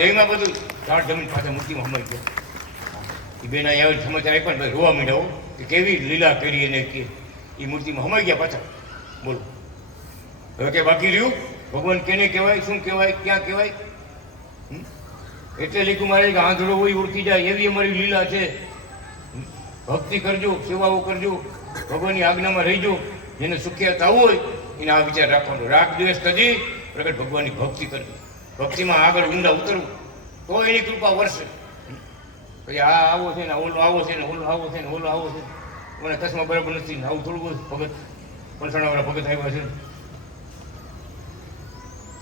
જઈમાં બધું થાળ જમીન પાછા મૂર્તિમાં હમાઈ ગયા. એ બેન અહીંયા સમાચાર આપ્યા ને રોવા માંડ્યા કે કેવી લીલા કરી એને કે એ મૂર્તિમાં હમાઈ ગયા પાછા. બોલો હવે કે બાકી રહ્યું ભગવાન કેને કહેવાય, શું કહેવાય, ક્યાં કહેવાય? એટલે લીધું મારે કે આંધળો હોય ઓળખી જાય એવી અમારી લીલા છે. ભક્તિ કરજો, સેવાઓ કરજો, ભગવાનની આજ્ઞામાં રહીજો. જેને સુખિયાત આવવું હોય એને આ વિચાર રાખવાનો, રાગ દ્વેષ તજી પ્રગટ ભગવાનની ભક્તિ કરજો. ભક્તિમાં આગળ ઊંડા ઉતરવું તો એની કૃપા વરસે. પછી આ આવો છે ને ઓલો આવો છે ને ઓલો આવો છે ને ઓલો આવો છે, મને કચ્છમાં બરાબર નથી ને આવું થોડું ભગત પલસાણાવાળા ભગત આવ્યા છે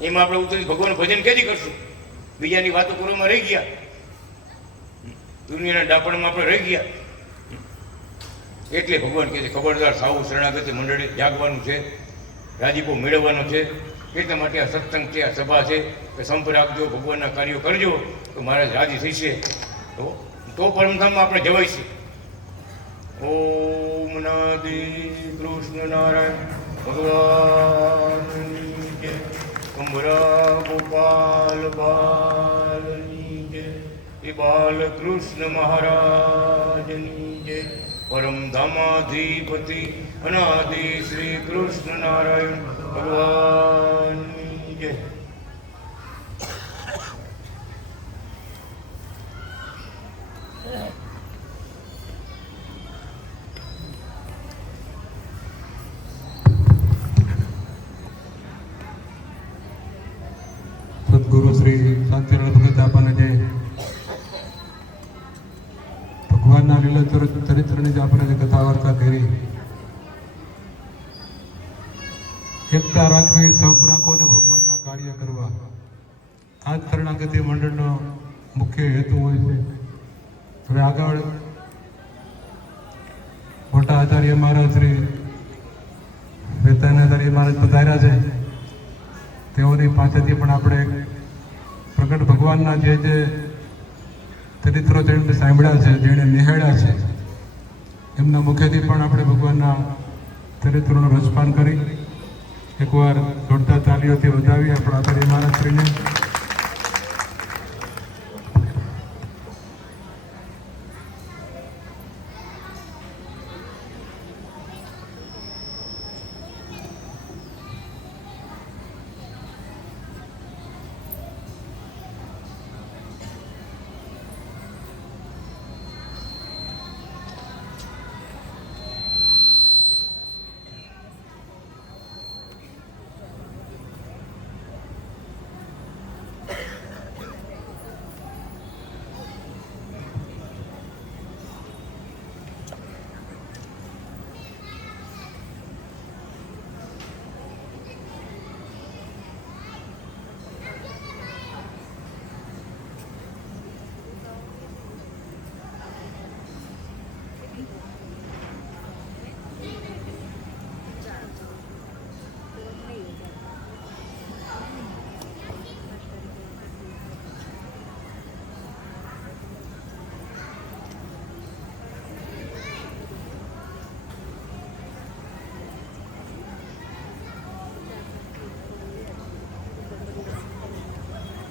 એમાં આપણે ઉતરી ભગવાનનું ભજન કેદી કરશું? બીજાની વાતો કરવામાં રહી ગયા, દુનિયાના ડાપણમાં આપણે રહી ગયા. એટલે ભગવાન કહે છે ખબરદાર સાવું શરણાગતિ મંડળે જાગવાનું છે, રાજીપો મેળવવાનો છે. એટલા માટે આ સત્સંગ છે, આ સભા છે કે સંપ રાખજો, ભગવાનના કાર્યો કરજો તો મહારાજ રાજી થશે. તો પરમધામમાં આપણે જવાઈશું. ઓમ નાદિ કૃષ્ણ નારાયણ ભગવાન અંબરા ગોપાલ બાલની જય, એ બાલકૃષ્ણ મહારાજની જય. પરમધામાધિપતિ અનાદિ શ્રી કૃષ્ણ નારાયણ ભગવાનની જય. સદગુરુ શ્રી શાંતિલાલ ભગત આપણને જે ભગવાનના લીલા ચરિત્રની જે આપણે જે કથા વાર્તા કરી, એકતા રાખવી, સૌ રાખો અને ભગવાનના કાર્ય કરવા, આ જ શરણાગતિ મંડળનો મુખ્ય હેતુ હોય છે. હવે આગળ મોટા આચાર્ય મહારાજ શ્રી વેતાનાચાર્ય મહારાજ પધાર્યા છે. તેઓની પાસેથી પણ આપણે પ્રગટ ભગવાનના જે ચરિત્રો જેણે સાંભળ્યા છે, જેણે નિહાળ્યા છે, એમના મુખેથી પણ આપણે ભગવાનના ચરિત્રોનું રસપાન કરી એકવાર જોડતા તાલીઓથી વધાવી આપણા આચાર્ય મહારાજશ્રીને.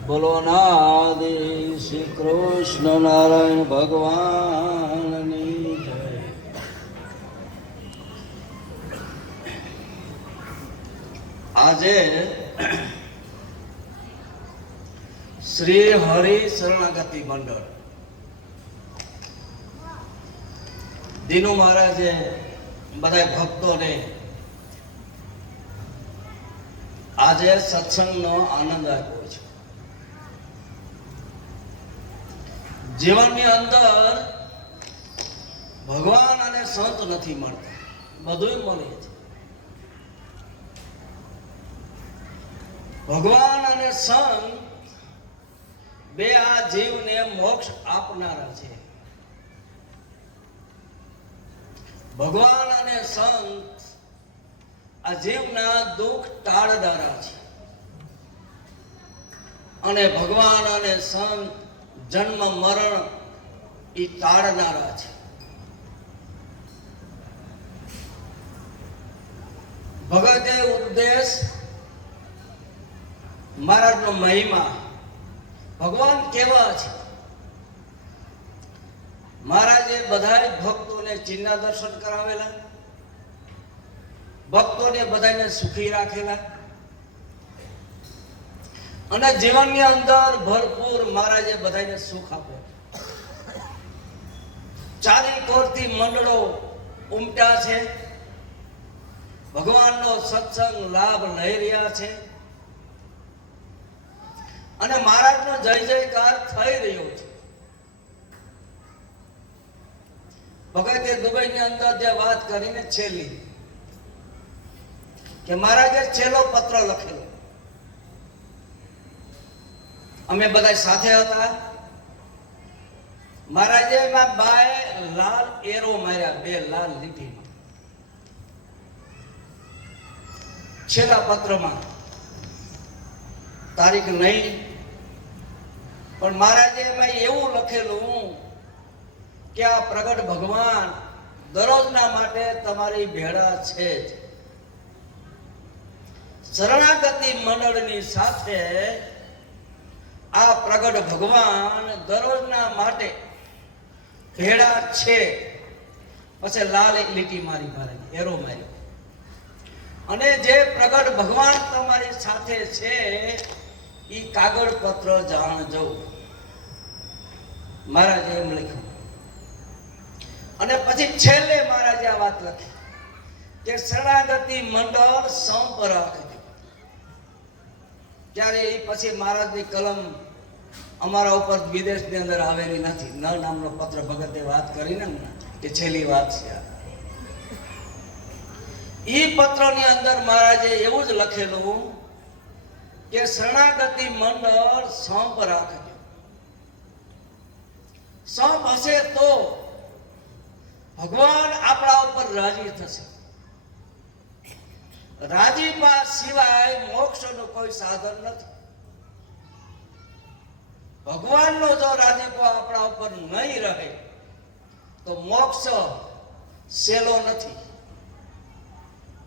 બોલો નાદે શ્રી કૃષ્ણ નારાયણ ભગવાનની જય. આજે શ્રી હરિ શરણાગતિ મંડળ દીનુ મહારાજે બધા ભક્તોને આજે સત્સંગનો આનંદ આપ્યો છે. જીવનની અંદર ભગવાન અને સંત નથી મળતા, બધું મળે છે. ભગવાન અને સંત બે આ જીવને મોક્ષ આપનારા છે. ભગવાન અને સંત આ જીવના દુઃખ ટાળનારા છે. અને ભગવાન અને સંત જન્મ મરણ એ ટાળનારા છે. ભગતે ઉપદેશ મહારાજનો મહિમા ભગવાન કેવા છે. મહારાજે બધા ભક્તોને ચિહ્ન દર્શન કરાવેલા, ભક્તોને બધાને સુખી રાખેલા અને જીવનની અંદર ભરપૂર મહારાજે બધાને સુખ આપ્યું. ચારે કોરથી મંડળો ઉમટ્યા છે, ભગવાનનો સત્સંગ લાભ લઈ રહ્યા છે અને મહારાજનો જય જયકાર થઈ રહ્યો છે. ભગતે દુબઈની અંદર જે વાત કરીને છેલ્લી કે મહારાજે છેલ્લો પત્ર લખેલો, અમે બધા સાથે હતા. મહારાજે એમાં બાય લાલ એરો માર્યા, બે લાલ લીટી છેલ્લા પત્રમાં. તારીખ નહીં, પણ મહારાજે એમાં એવું લખેલું કે આ પ્રગટ ભગવાન દરરોજના માટે તમારી ભેળા છે જ. શરણાગતિ મંડળની સાથે આ પ્રગટ ભગવાન દરરોજના માટે ભેળા છે. પછી લાલ એક લીટી મારી, મારે એરો માર્યો. અને જે પ્રગટ ભગવાન તમારી સાથે છે એ કાગળ પત્ર જાણજો, મહારાજે એમ લખ્યું. અને પછી છેલ્લે મહારાજે આ વાત લખી કે શરણાગતિ મંડળ સંપ રાખજો. ત્યારે એ પછી મહારાજની કલમ અમારા ઉપર વિદેશની અંદર આવેલી નથી. ન નામનો પત્ર ભગતે વાત કરીને કે છેલ્લી વાત છે. એ પત્રની અંદર મહારાજે એવું જ લખેલું કે શરણાગતિ મંડળ સંપ રાખજો. સંપ હશે તો ભગવાન આપણા ઉપર રાજી થશે. રાજીપા સિવાય મોક્ષનું કોઈ સાધન નથી. ભગવાનનો જો રાજીપો આપણા ઉપર નહીં રહે તો મોક્ષ સહેલો નથી.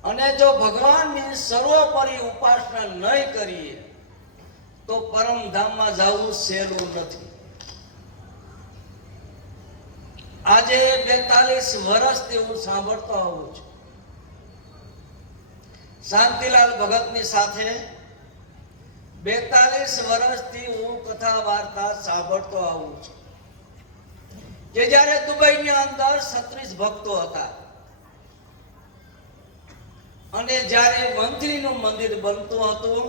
અને જો ભગવાનની સર્વોપરી ઉપાસના નહીં કરીએ તો પરમધામમાં જવું સહેલું નથી. આજે 42 વર્ષથી હું સાંભળતો આવું છું. શાંતિલાલ ભગતની સાથે 42 વર્ષથી હું કથા વાર્તા સાંભળતો આવું છું કે જ્યારે દુબઈની અંદર 36 ભક્તો હતા અને જ્યારે મંત્રીનું મંદિર બનતું હતું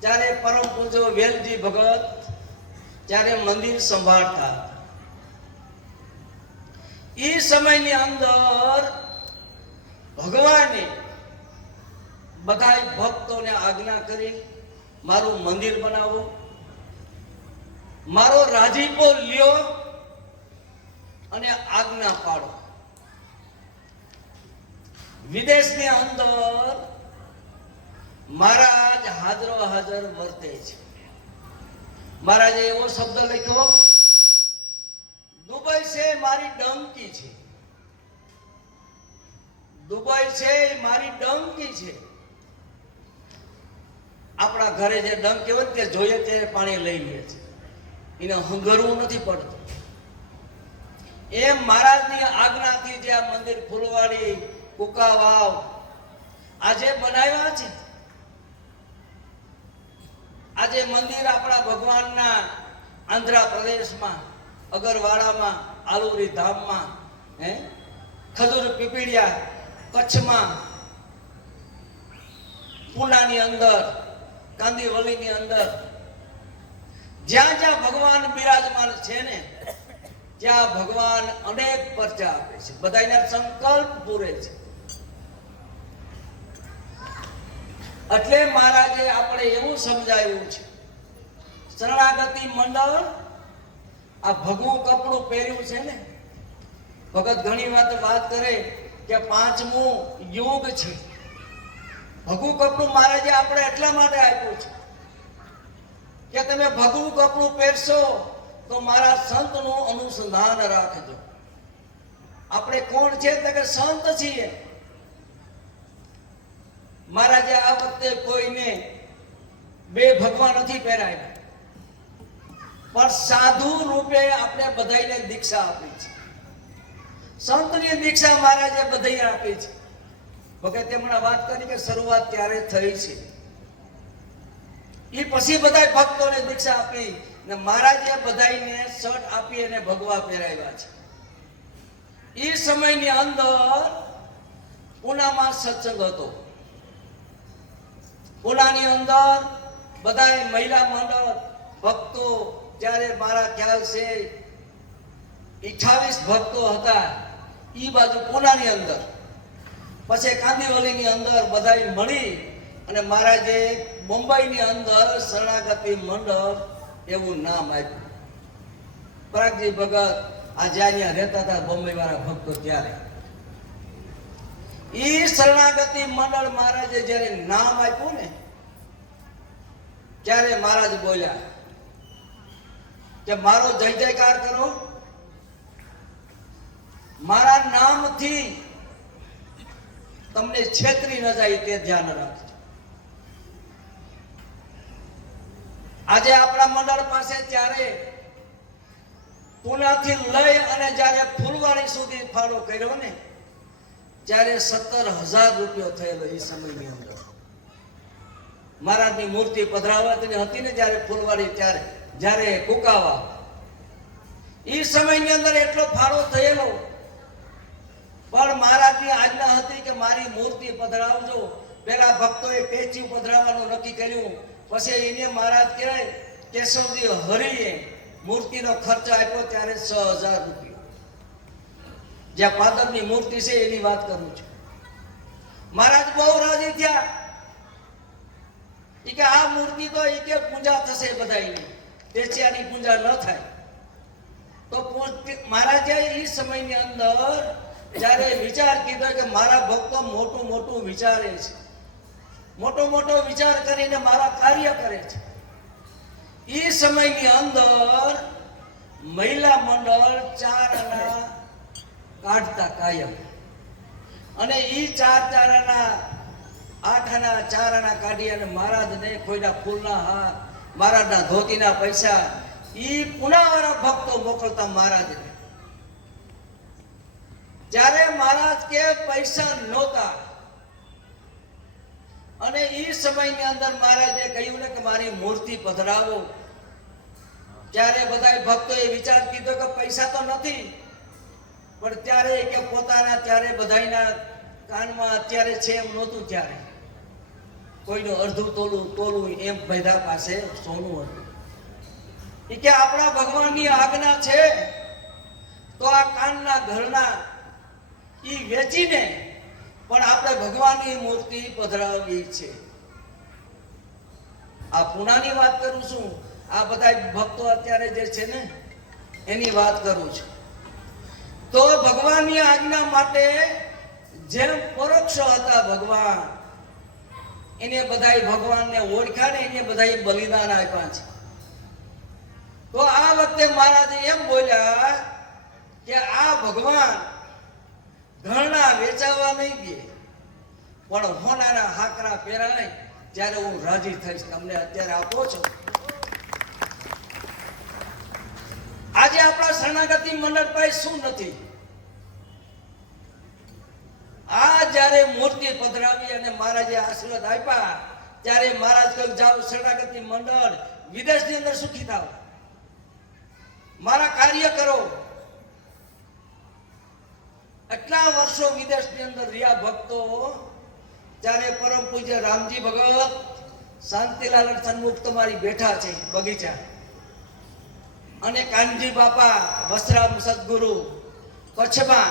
ત્યારે પરમ પૂજ્ય વેલજી ભગત ત્યારે મંદિર સંભાળતા. એ સમયની અંદર ભગવાને બધા ભક્તોને આજ્ઞા કરી મારું મંદિર બનાવો, મારો રાજીપો લ્યો અને આજ્ઞા પાડો. વિદેશની અંદર મહારાજ હાજરો હાજર વર્તે છે. મહારાજે એવો શબ્દ લખ્યો, દુબઈ છે મારી ડંકી છે, દુબઈ છે મારી ડંકી છે. આપણા ઘરે જે ડંક કહેવાય ને કે જોઈએ ત્યારે પાણી લઈ લે છે, એને હંગરવું નથી પડતું. એમ મહારાજની આજ્ઞાથી જે આ મંદિર ફૂલવાડી કુકા વાવ આજે બનાવ્યા છે, આજે મંદિર આપણા ભગવાનના આંધ્રપ્રદેશમાં અગરવાડામાં આલુરી ધામમાં ખજૂર પીપળિયા કચ્છમાં પૂનાની અંદર કાંદીવલીની અંદર જ્યાં જ્યાં ભગવાન બિરાજમાન છે ને ત્યાં ભગવાન અનેક પરચા આપે છે, બધાના સંકલ્પ પૂરે છે. એટલે મહારાજે આપણે એવું સમજાવ્યું છે, શરણાગતિ મંડળ આ ભગવું કપડું પહેર્યું છે ને, ભગત ઘણી વાત કરે કે 5મું યુગ છે. ભગવું કપડું મહારાજે આપણે એટલા માટે આપ્યું છે કે તમે ભગવું કપડું પહેરશો તો મારા સંતનું અનુસંધાન રાખજો. આપણે કોણ છે તો કે સંત છીએ. મહારાજે આ વખતે કોઈને બે ભગવાન નથી પહેરાવ્યા, પણ સાધુ રૂપે આપણે બધાને દીક્ષા આપી છે. સંતની દીક્ષા મહારાજે બધાને આપી છે. ભગતે હમણાં વાત કરી કે શરૂઆત ત્યારે થઈ છે, એ પછી બધા ભક્તોને દીક્ષા આપી ને મહારાજે બધાને શર્ટ આપી અને ભગવા પહેરાવ્યા છે. એ સમયની અંદર પૂનામાં સત્સંગ હતો. પૂનાની અંદર બધા મહિલા મંડળ ભક્તો, જ્યારે મારા ખ્યાલ છે 28 ભક્તો હતા એ બાજુ પૂનાની અંદર. પછી કાંદીવલીની અંદર બધા મળી અને મહારાજે મુંબઈની અંદર શરણાગતિ મંડળ એવું નામ આપ્યું. પરાગજી ભગત આ જ્યાં રહેતા હતા બોમ્બે વાળા ભક્તો, ત્યારે એ શરણાગતિ મંડળ મહારાજે જ્યારે નામ આપ્યું ને ત્યારે મહારાજ બોલ્યા કે મારો જય જયકાર કરો, મારા નામથી તમને છેતરી ન જાય તે ધ્યાન રાખજો. આજે આપણા મંડળ પાસે ત્યારે પુનાથી લઈ અને જ્યારે ફૂલવાડી સુધી ફાળો કર્યો ને ત્યારે 17,000 રૂપિયો થયેલો. એ સમયની અંદર મહારાજની મૂર્તિ પધરાવવાની હતી ને જ્યારે ફૂલવાડી, ત્યારે જ્યારે કુકાવા, એ સમયની અંદર એટલો ફાળો થયેલો. પણ મહારાજની આજ્ઞા હતી કે મારી મૂર્તિ પધરાવજો. પેલા ભક્તોએ પેચી પધરાવવાનું નક્કી કર્યું. પછી એને મહારાજ કહેવાય કેશવજી હરિએ મૂર્તિનો ખર્ચ આપ્યો ત્યારે 6,000 રૂપિયા. જ્યાં પાદરની મૂર્તિ છે એની વાત કરું છું. મહારાજ બહુ રાજી થયા કે આ મૂર્તિ તો એ કે પૂજા થશે બધાની, પેચિયાની પૂજા ન થાય. તો મહારાજે એ સમયની અંદર જ્યારે વિચાર કીધો કે મારા ભક્તો મોટું મોટું વિચારે છે, મોટો મોટો વિચાર કરીને મારા કાર્ય કરે છે. એ સમયની અંદર મહિલા મંડળ 4 આના કાઢતા કાયમ, અને એ 4 આના 8 આના 4 આના કાઢી અને મહારાજને કોઈના ફૂલના હાર, મહારાજના ધોતીના પૈસા એ પુનાવાળા ભક્તો મોકલતા મહારાજને. જ્યારે મહારાજ કે પૈસા નહોતા અને એ સમયની અંદર મહારાજે કહ્યું ને કે મારી મૂર્તિ પધરાવો, ત્યારે બધા ભક્તોએ વિચાર કીધો કે પૈસા તો નથી. પણ ત્યારે કે પોતાના ત્યારે બધાના કાનમાં અત્યારે છે એમ નહોતું. ત્યારે કોઈનું અડધું તોલું એમ બધા પાસે સોનું હતું. એ કે આપણા ભગવાનની આજ્ઞા છે તો આ કાનના ઘરના ઈ વેચીને પણ આપણે ભગવાનની મૂર્તિ પધરાવવી છે. આ પુનાની વાત કરું છું, આ બધા ભક્તો અત્યારે જે છે ને એની વાત કરું છું. તો ભગવાનની આજ્ઞા માટે જેમ પરોક્ષ હતા ભગવાન, એને બધા ભગવાનને ઓળખ્યા ને એને બધા બલિદાન આપ્યા છે. તો આ વખતે મહારાજ એમ બોલ્યા કે આ ભગવાન ઘરના વેચાવા નહીં દે, પણ હોનાના હાકરા પહેરાય ત્યારે હું રાજી થઈશ. તમને અત્યારે આપો છો. આજે આપણા શરણાગતિ મંડળ પાસે શું નથી? આ જ્યારે મૂર્તિ પધરાવી અને મહારાજે આશીર્વાદ આપ્યા ત્યારે મહારાજ કહ્યું જાઓ શરણાગતિ મંડળ વિદેશની અંદર સુખી થાવ, મારા કાર્ય કરો. એટલા વર્ષો વિદેશની અંદર રહ્યા ભક્તો, ત્યારે પરમ પૂજ્ય રામજી ભગત શાંતિલાલ સન્મુખ તમારી બેઠા છે બગીચા, અને કાનજી બાપા વસરામ સદગુરુ કચ્છમાં,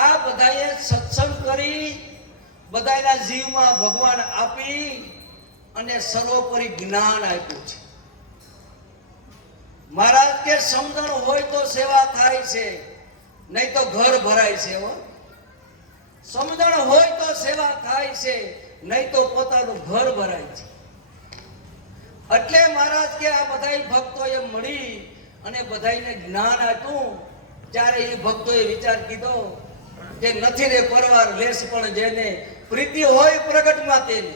આ બધાએ સત્સંગ કરી બધાના જીવમાં ભગવાન આપી અને સર્વોપરી જ્ઞાન આપ્યું છે. મહારાજ કે સમજણ હોય તો સેવા થાય છે, નહીં તો ઘર ભરાય છે. સમજણ હોય તો સેવા થાય છે, નહીં તો પોતાનું ઘર ભરાય છે. એટલે મહારાજ કે આ બધા ભક્તોએ મળી અને બધાને જ્ઞાન આપ્યું. ત્યારે એ ભક્તોએ વિચાર કીધો કે નથી રે પરવાર લેશ પણ જેને પ્રીતિ હોય પ્રગટમાં તેને.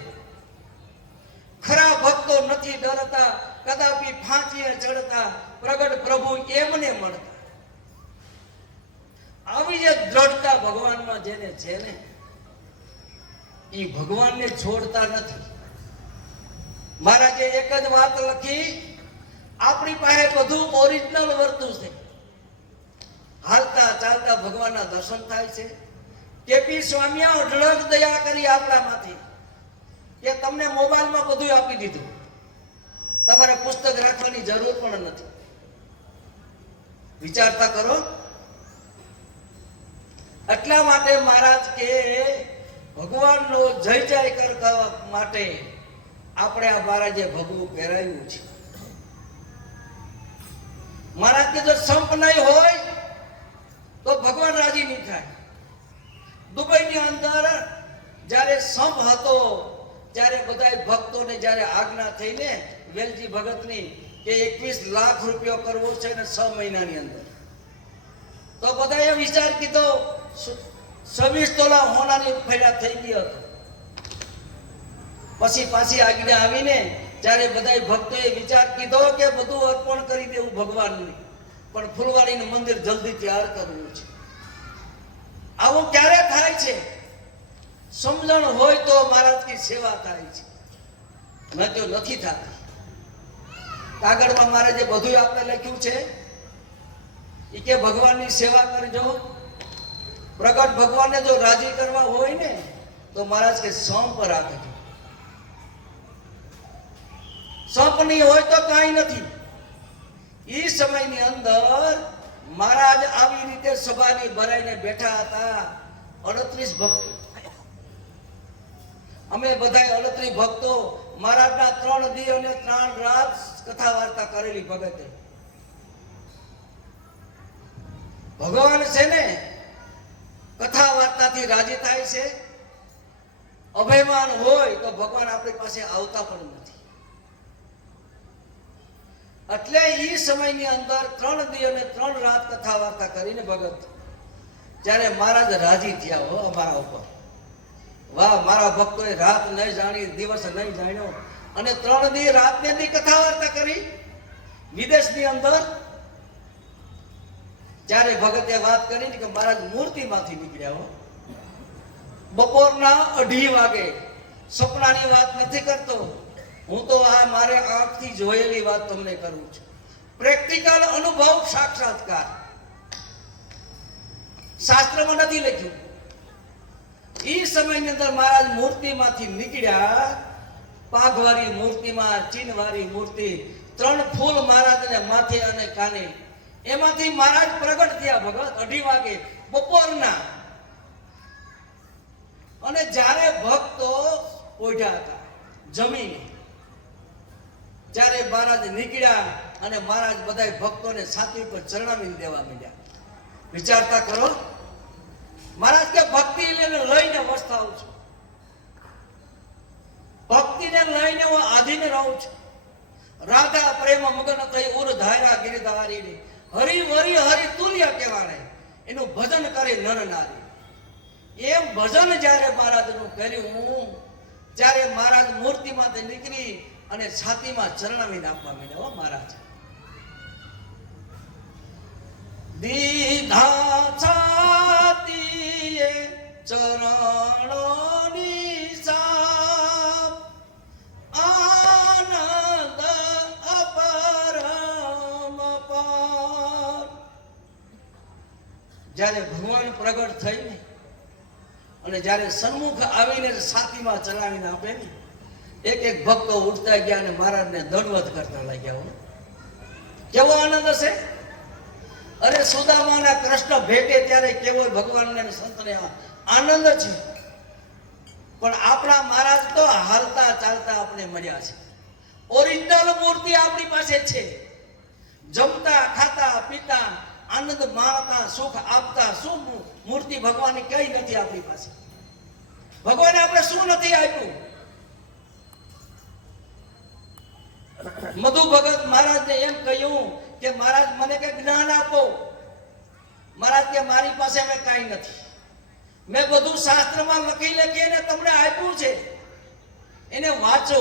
ખરા ભક્તો નથી ડરતા, કદાપી ફાંચીએ ચડતા, પ્રગટ પ્રભુ એમને મળતા. આવી જે દ્રઢતા ભગવાનમાં જેને છે ને, એ ભગવાનને છોડતા નથી. મહારાજે એક જ વાત લખી, આપણી પાસે બધું ઓરિજિનલ વર્તું છે, હાલતા ચાલતા ભગવાનના દર્શન થાય છે. કેપી સ્વામીએ અઢળક દયા કરી આપણામાંથી કે તમને મોબાઈલમાં બધું આપી દીધું, તમારે પુસ્તક રાખવાની જરૂર પણ નથી. વિચારતા કરો. એટલા માટે મહારાજ કે ભગવાનનો જય જયકાર કરવા માટે આપણે આ મહારાજે ભગવું પહેરાવ્યું છે. મહારાજ કે જો સંપ નહીં હોય તો ભગવાન રાજી નહીં થાય. દુબઈની અંદર જ્યારે સંપ હતો ત્યારે બધા ભક્તોને જ્યારે આજ્ઞા થઈને વેલજી ભગતની કે 21 લાખ રૂપિયા કરવો છે ને 6 મહિનાની અંદર, તો બધાએ વિચાર કીધો 26 તોલા હોનાની ફેરા થઈ ગયો હતો. પછી પાછી આજ્ઞા આવીને ત્યારે બધા ભક્તોએ વિચાર કીધો કે બધું અર્પણ કરી દેવું ભગવાનને, પણ ફૂલવાડીનું મંદિર જલ્દી તૈયાર કરવું છે. આવું ક્યારે થાય છે? સમજણ હોય તો મહારાજની સેવા થાય છે, ન તો નથી થતી. કાગળમાં મહારાજે બધું આપણે લખ્યું છે એ કે ભગવાનની સેવા કરજો. પ્રગટ ભગવાનને જો રાજી કરવા હોય ને તો મહારાજ કે સંપ રાખજો. સંપ નહીં હોય તો કાંઈ નથી. એ સમયની અંદર મહારાજ આવી રીતે સભાની ભરાઈને બેઠા હતા. 38 ભક્તો, અમે બધા 38 ભક્તો મહારાજના 3 દી અને 3 રાત કથા વાર્તા કરેલી ભગતે. ભગવાન છે ને કથા વાર્તાથી રાજી થાય છે. અભિમાન હોય તો ભગવાન આપણી પાસે આવતા પણ નથી. એટલે એ સમયની અંદર 3 દી અને 3 રાત કથા વાર્તા કરીને ભગત જ્યારે મહારાજ રાજી થયા હો અમારા ઉપર. વાહ, મારા ભક્તોએ રાત નહીં જાણી, દિવસ નહીં જાણ્યો, અને 3 દી રાત ને દી કથા વાર્તા કરી વિદેશની અંદર. ત્યારે ભગતે વાત કરી કે મહારાજ મૂર્તિમાંથી નીકળ્યા હો. બપોરના 2:30 વાગે. સપનાની વાત નથી કરતો હું તો, આ મારે આંખથી જોયેલી વાત તમને કરું છું. પ્રેક્ટિકલ અનુભવ, સાક્ષાત્કાર. શાસ્ત્રમાં નથી લખ્યું. એ સમયની અંદર મહારાજ મૂર્તિમાંથી નીકળ્યા. પાઘવાળી મૂર્તિમાં ચીનવાળી મૂર્તિ, 3 ફૂલ મહારાજને માથે અને કાને. એમાંથી મહારાજ પ્રગટ થયા ભગત 2:30 વાગે બપોરના. અને જ્યારે ભક્તો ઓઢ્યા હતા જમીને, જ્યારે મહારાજ નીકળ્યા અને મહારાજ બધા ભક્તોને છાતી ઉપર ચરણાવીને દેવા માંડ્યા. વિચારતા કરો. મહારાજ કે ભક્તિ લઈને વસતાઉં છું, ભક્તિને લઈને હું આધીન રહું છું. રાધા પ્રેમ મગન થઈ ઉર ધારા ગિરધારી, હરિ વરી હરિ તુલ્ય કહેવાય. એનું ભજન કરે નર નારી. એમ ભજન જ્યારે મહારાજનું કર્યું ત્યારે મહારાજ મૂર્તિમાંથી નીકળી અને છાતીમાં ચરણાવી નાખવા માંડ્યા. હો મહારાજ દીધા છાતીએ ચરણોની સાપ, આનંદ અપરમ પાર. જ્યારે ભગવાન પ્રગટ થઈ ને અને જ્યારે સન્મુખ આવીને છાતીમાં ચલાવીને આપે ને, એક એક ભક્તો ઉઠતા ગયા અને મહારાજને દંડવત કરતા લાગ્યા. કેવો આનંદ હશે! અરે સુદામાના કૃષ્ણ ભેટે ત્યારે કેવો ભગવાનને સંતને આનંદ છે. પણ આપણા મહારાજ તો હાલતા ચાલતા આપણે મળ્યા છે. ઓરિજિનલ મૂર્તિ આપણી પાસે છે. જમતા ખાતા પીતા આનંદ માણતા સુખ આપતા શું મૂર્તિ ભગવાનની કઈ નથી આપણી પાસે. ભગવાને આપણે શું નથી આપ્યું? મધુ ભગત મહારાજને એમ કહ્યું કે મહારાજ મને કઈ જ્ઞાન આપો. મહારાજ કે મારી પાસે હવે કાંઈ નથી. મેં બધું શાસ્ત્રમાં લખીને તમને આપ્યું છે. એને વાંચો,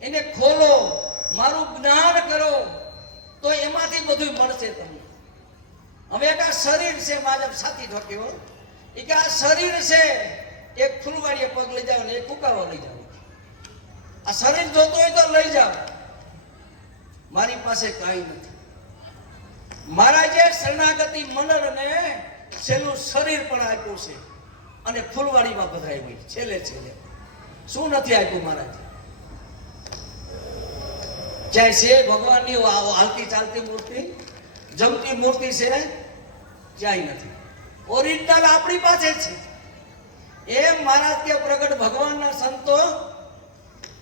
એને ખોલો, મારું જ્ઞાન કરો, તો એમાંથી બધું મળશે તમને. હવે એક આ શરીર છે, મારા સાથી ઠોક્યો એ કે આ શરીર છે, એક ફૂલવાડીએ પગ લઈ જાવ ને એક કુકાવા લઈ જાવ. આ શરીર જોતો હોય તો લઈ જાવ, મારી પાસે કાંઈ નથી. મહારાજે શરણાગતિ મંડળને છેલ્લું શરીર પણ આપ્યું છે અને ફૂલવાડીમાં પધરાવી છેલ્લે છેલ્લે. શું નથી આપ્યું મહારાજ? ક્યાંય છે ભગવાનની હાલતી ચાલતી મૂર્તિ, જમતી મૂર્તિ છે? ક્યાંય નથી. ઓરિજિનલ આપણી પાસે છે. એમ મહારાજ કે પ્રગટ ભગવાનના સંતો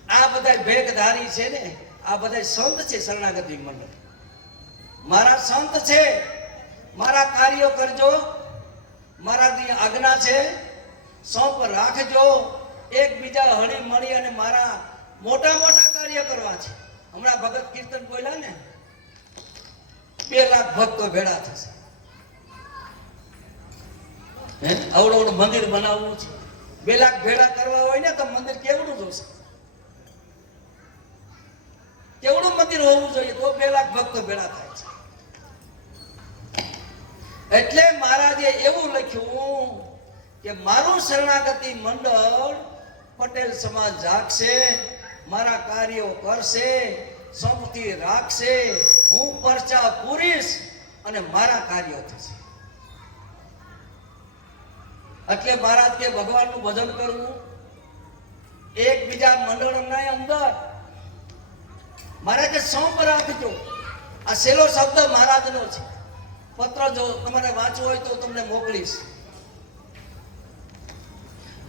આ બધા ભેગધારી છે ને, આ બધા સંત છે શરણાગતિ મંડળ. મારા સંત છે, મારા કાર્યો કરજો, મારાની આજ્ઞા છે, સૌપ રાખજો, એકબીજા હળી મળી અને મારા મોટા મોટા કાર્ય કરવા છે. હમણાં ભગત કીર્તન બોલ્યા ને, 2 લાખ ભક્તો ભેળા થશે. અવડું મંદિર બનાવવું છે, 2 લાખ ભેળા કરવા હોય ને તો મંદિર કેવડું જોશે? કેવડું મંદિર હોવું જોઈએ તો 2 લાખ ભક્તો ભેળા થાય છે. એટલે મહારાજે એવું લખ્યું કે મારું શરણાગતિ મંડળ પટેલ સમાજ જાગશે, મારા કાર્યો કરશે, સંપત્તિ રાખશે, હું પરચા પૂરીશ અને મારા કાર્યો થશે. એટલે મહારાજ કે ભગવાનનું ભજન કરવું એકબીજા મંડળના અંદર. મહારાજ કે સંપ રાખજો. આ છેલ્લો શબ્દ મહારાજનો છે. પત્ર જો તમારે વાંચવો હોય તો તમને મોકલીશ.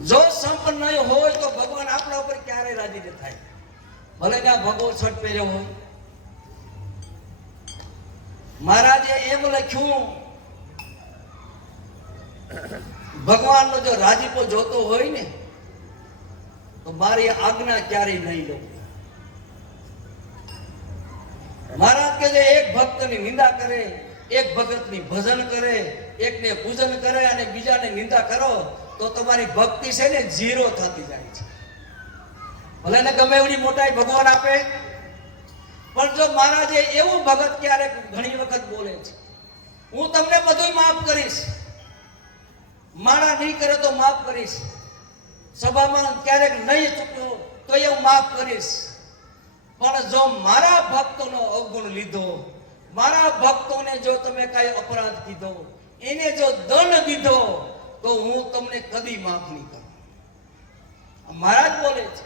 જો સંપ નહીં હોય તો ભગવાન આપણા ઉપર ક્યારે રાજી ન થાય. ભલે ને આ ભગવો છટ પહેર્યો હોય. મહારાજે એમ લખ્યું, ભગવાનનો જો રાજીપો જોતો હોય ને તો મારી આજ્ઞા ક્યારેય નહીં લઉં. મહારાજ કે જે એક ભક્તની નિંદા કરે, એક ભગતની ભજન કરે, એકને પૂજન કરે અને બીજાને નિંદા કરો તો તમારી ભક્તિ છે ને 0 થતી જાય છે. ભલે ને ગમે એવડી મોટાઈ ભગવાન આપે, પણ જો મહારાજે એવું ભગત ક્યારેક ઘણી વખત બોલે છે, હું તમને બધું માફ કરીશ, મારા નહીં કરે તો માફ કરીશ, સભામાં ક્યારેક નહીં ચૂક્યો તો એ માફ કરીશ, પણ જો મારા ભક્તોનો અવગુણ લીધો, મારા ભક્તોને જો તમે કઈ અપરાધ કીધો, એને જો દંડ દીધો તો હું તમને કદી માફ નહીં કરું. મહારાજ બોલે છે,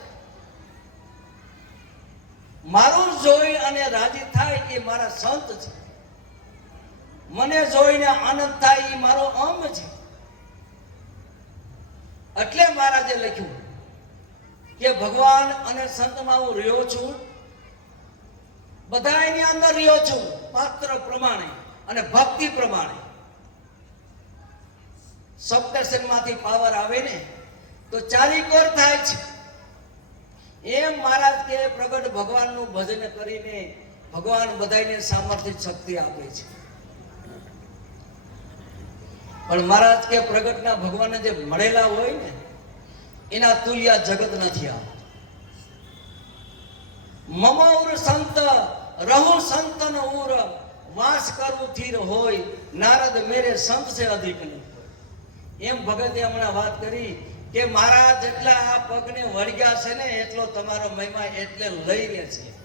મારું જોઈ અને રાજી થાય એ મારા સંત છે, મને જોઈને આનંદ થાય એ મારો અંગ છે. એટલે મહારાજે લખ્યું કે ભગવાન અને સંતમાં હું રહ્યો છું, બધા એની અંદર રહ્યો છું, પાત્ર પ્રમાણે અને ભક્તિ પ્રમાણે. સપ્તર્ષિમાંથી પાવર આવે ને તો ચારીકોર થાય છે. એમ મહારાજ કે પ્રગટ ભગવાનનું ભજન કરીને ભગવાન બધાને સામર્થ્ય શક્તિ આપે છે. પણ મહારાજ કે પ્રગટના ભગવાનને જે મળેલા હોય ને એના તુલ્ય જગત નથી આ. મમૌર સંત રહો સંતન ઉર વાસ કરવું થીર હોય નારદ મેરે સંત છે અધિક નહીં. એમ ભગતે હમણાં વાત કરી કે મારા જેટલા આ પગને વળગ્યા છે ને એટલો તમારો મહિમા એટલે લઈ રહે છે.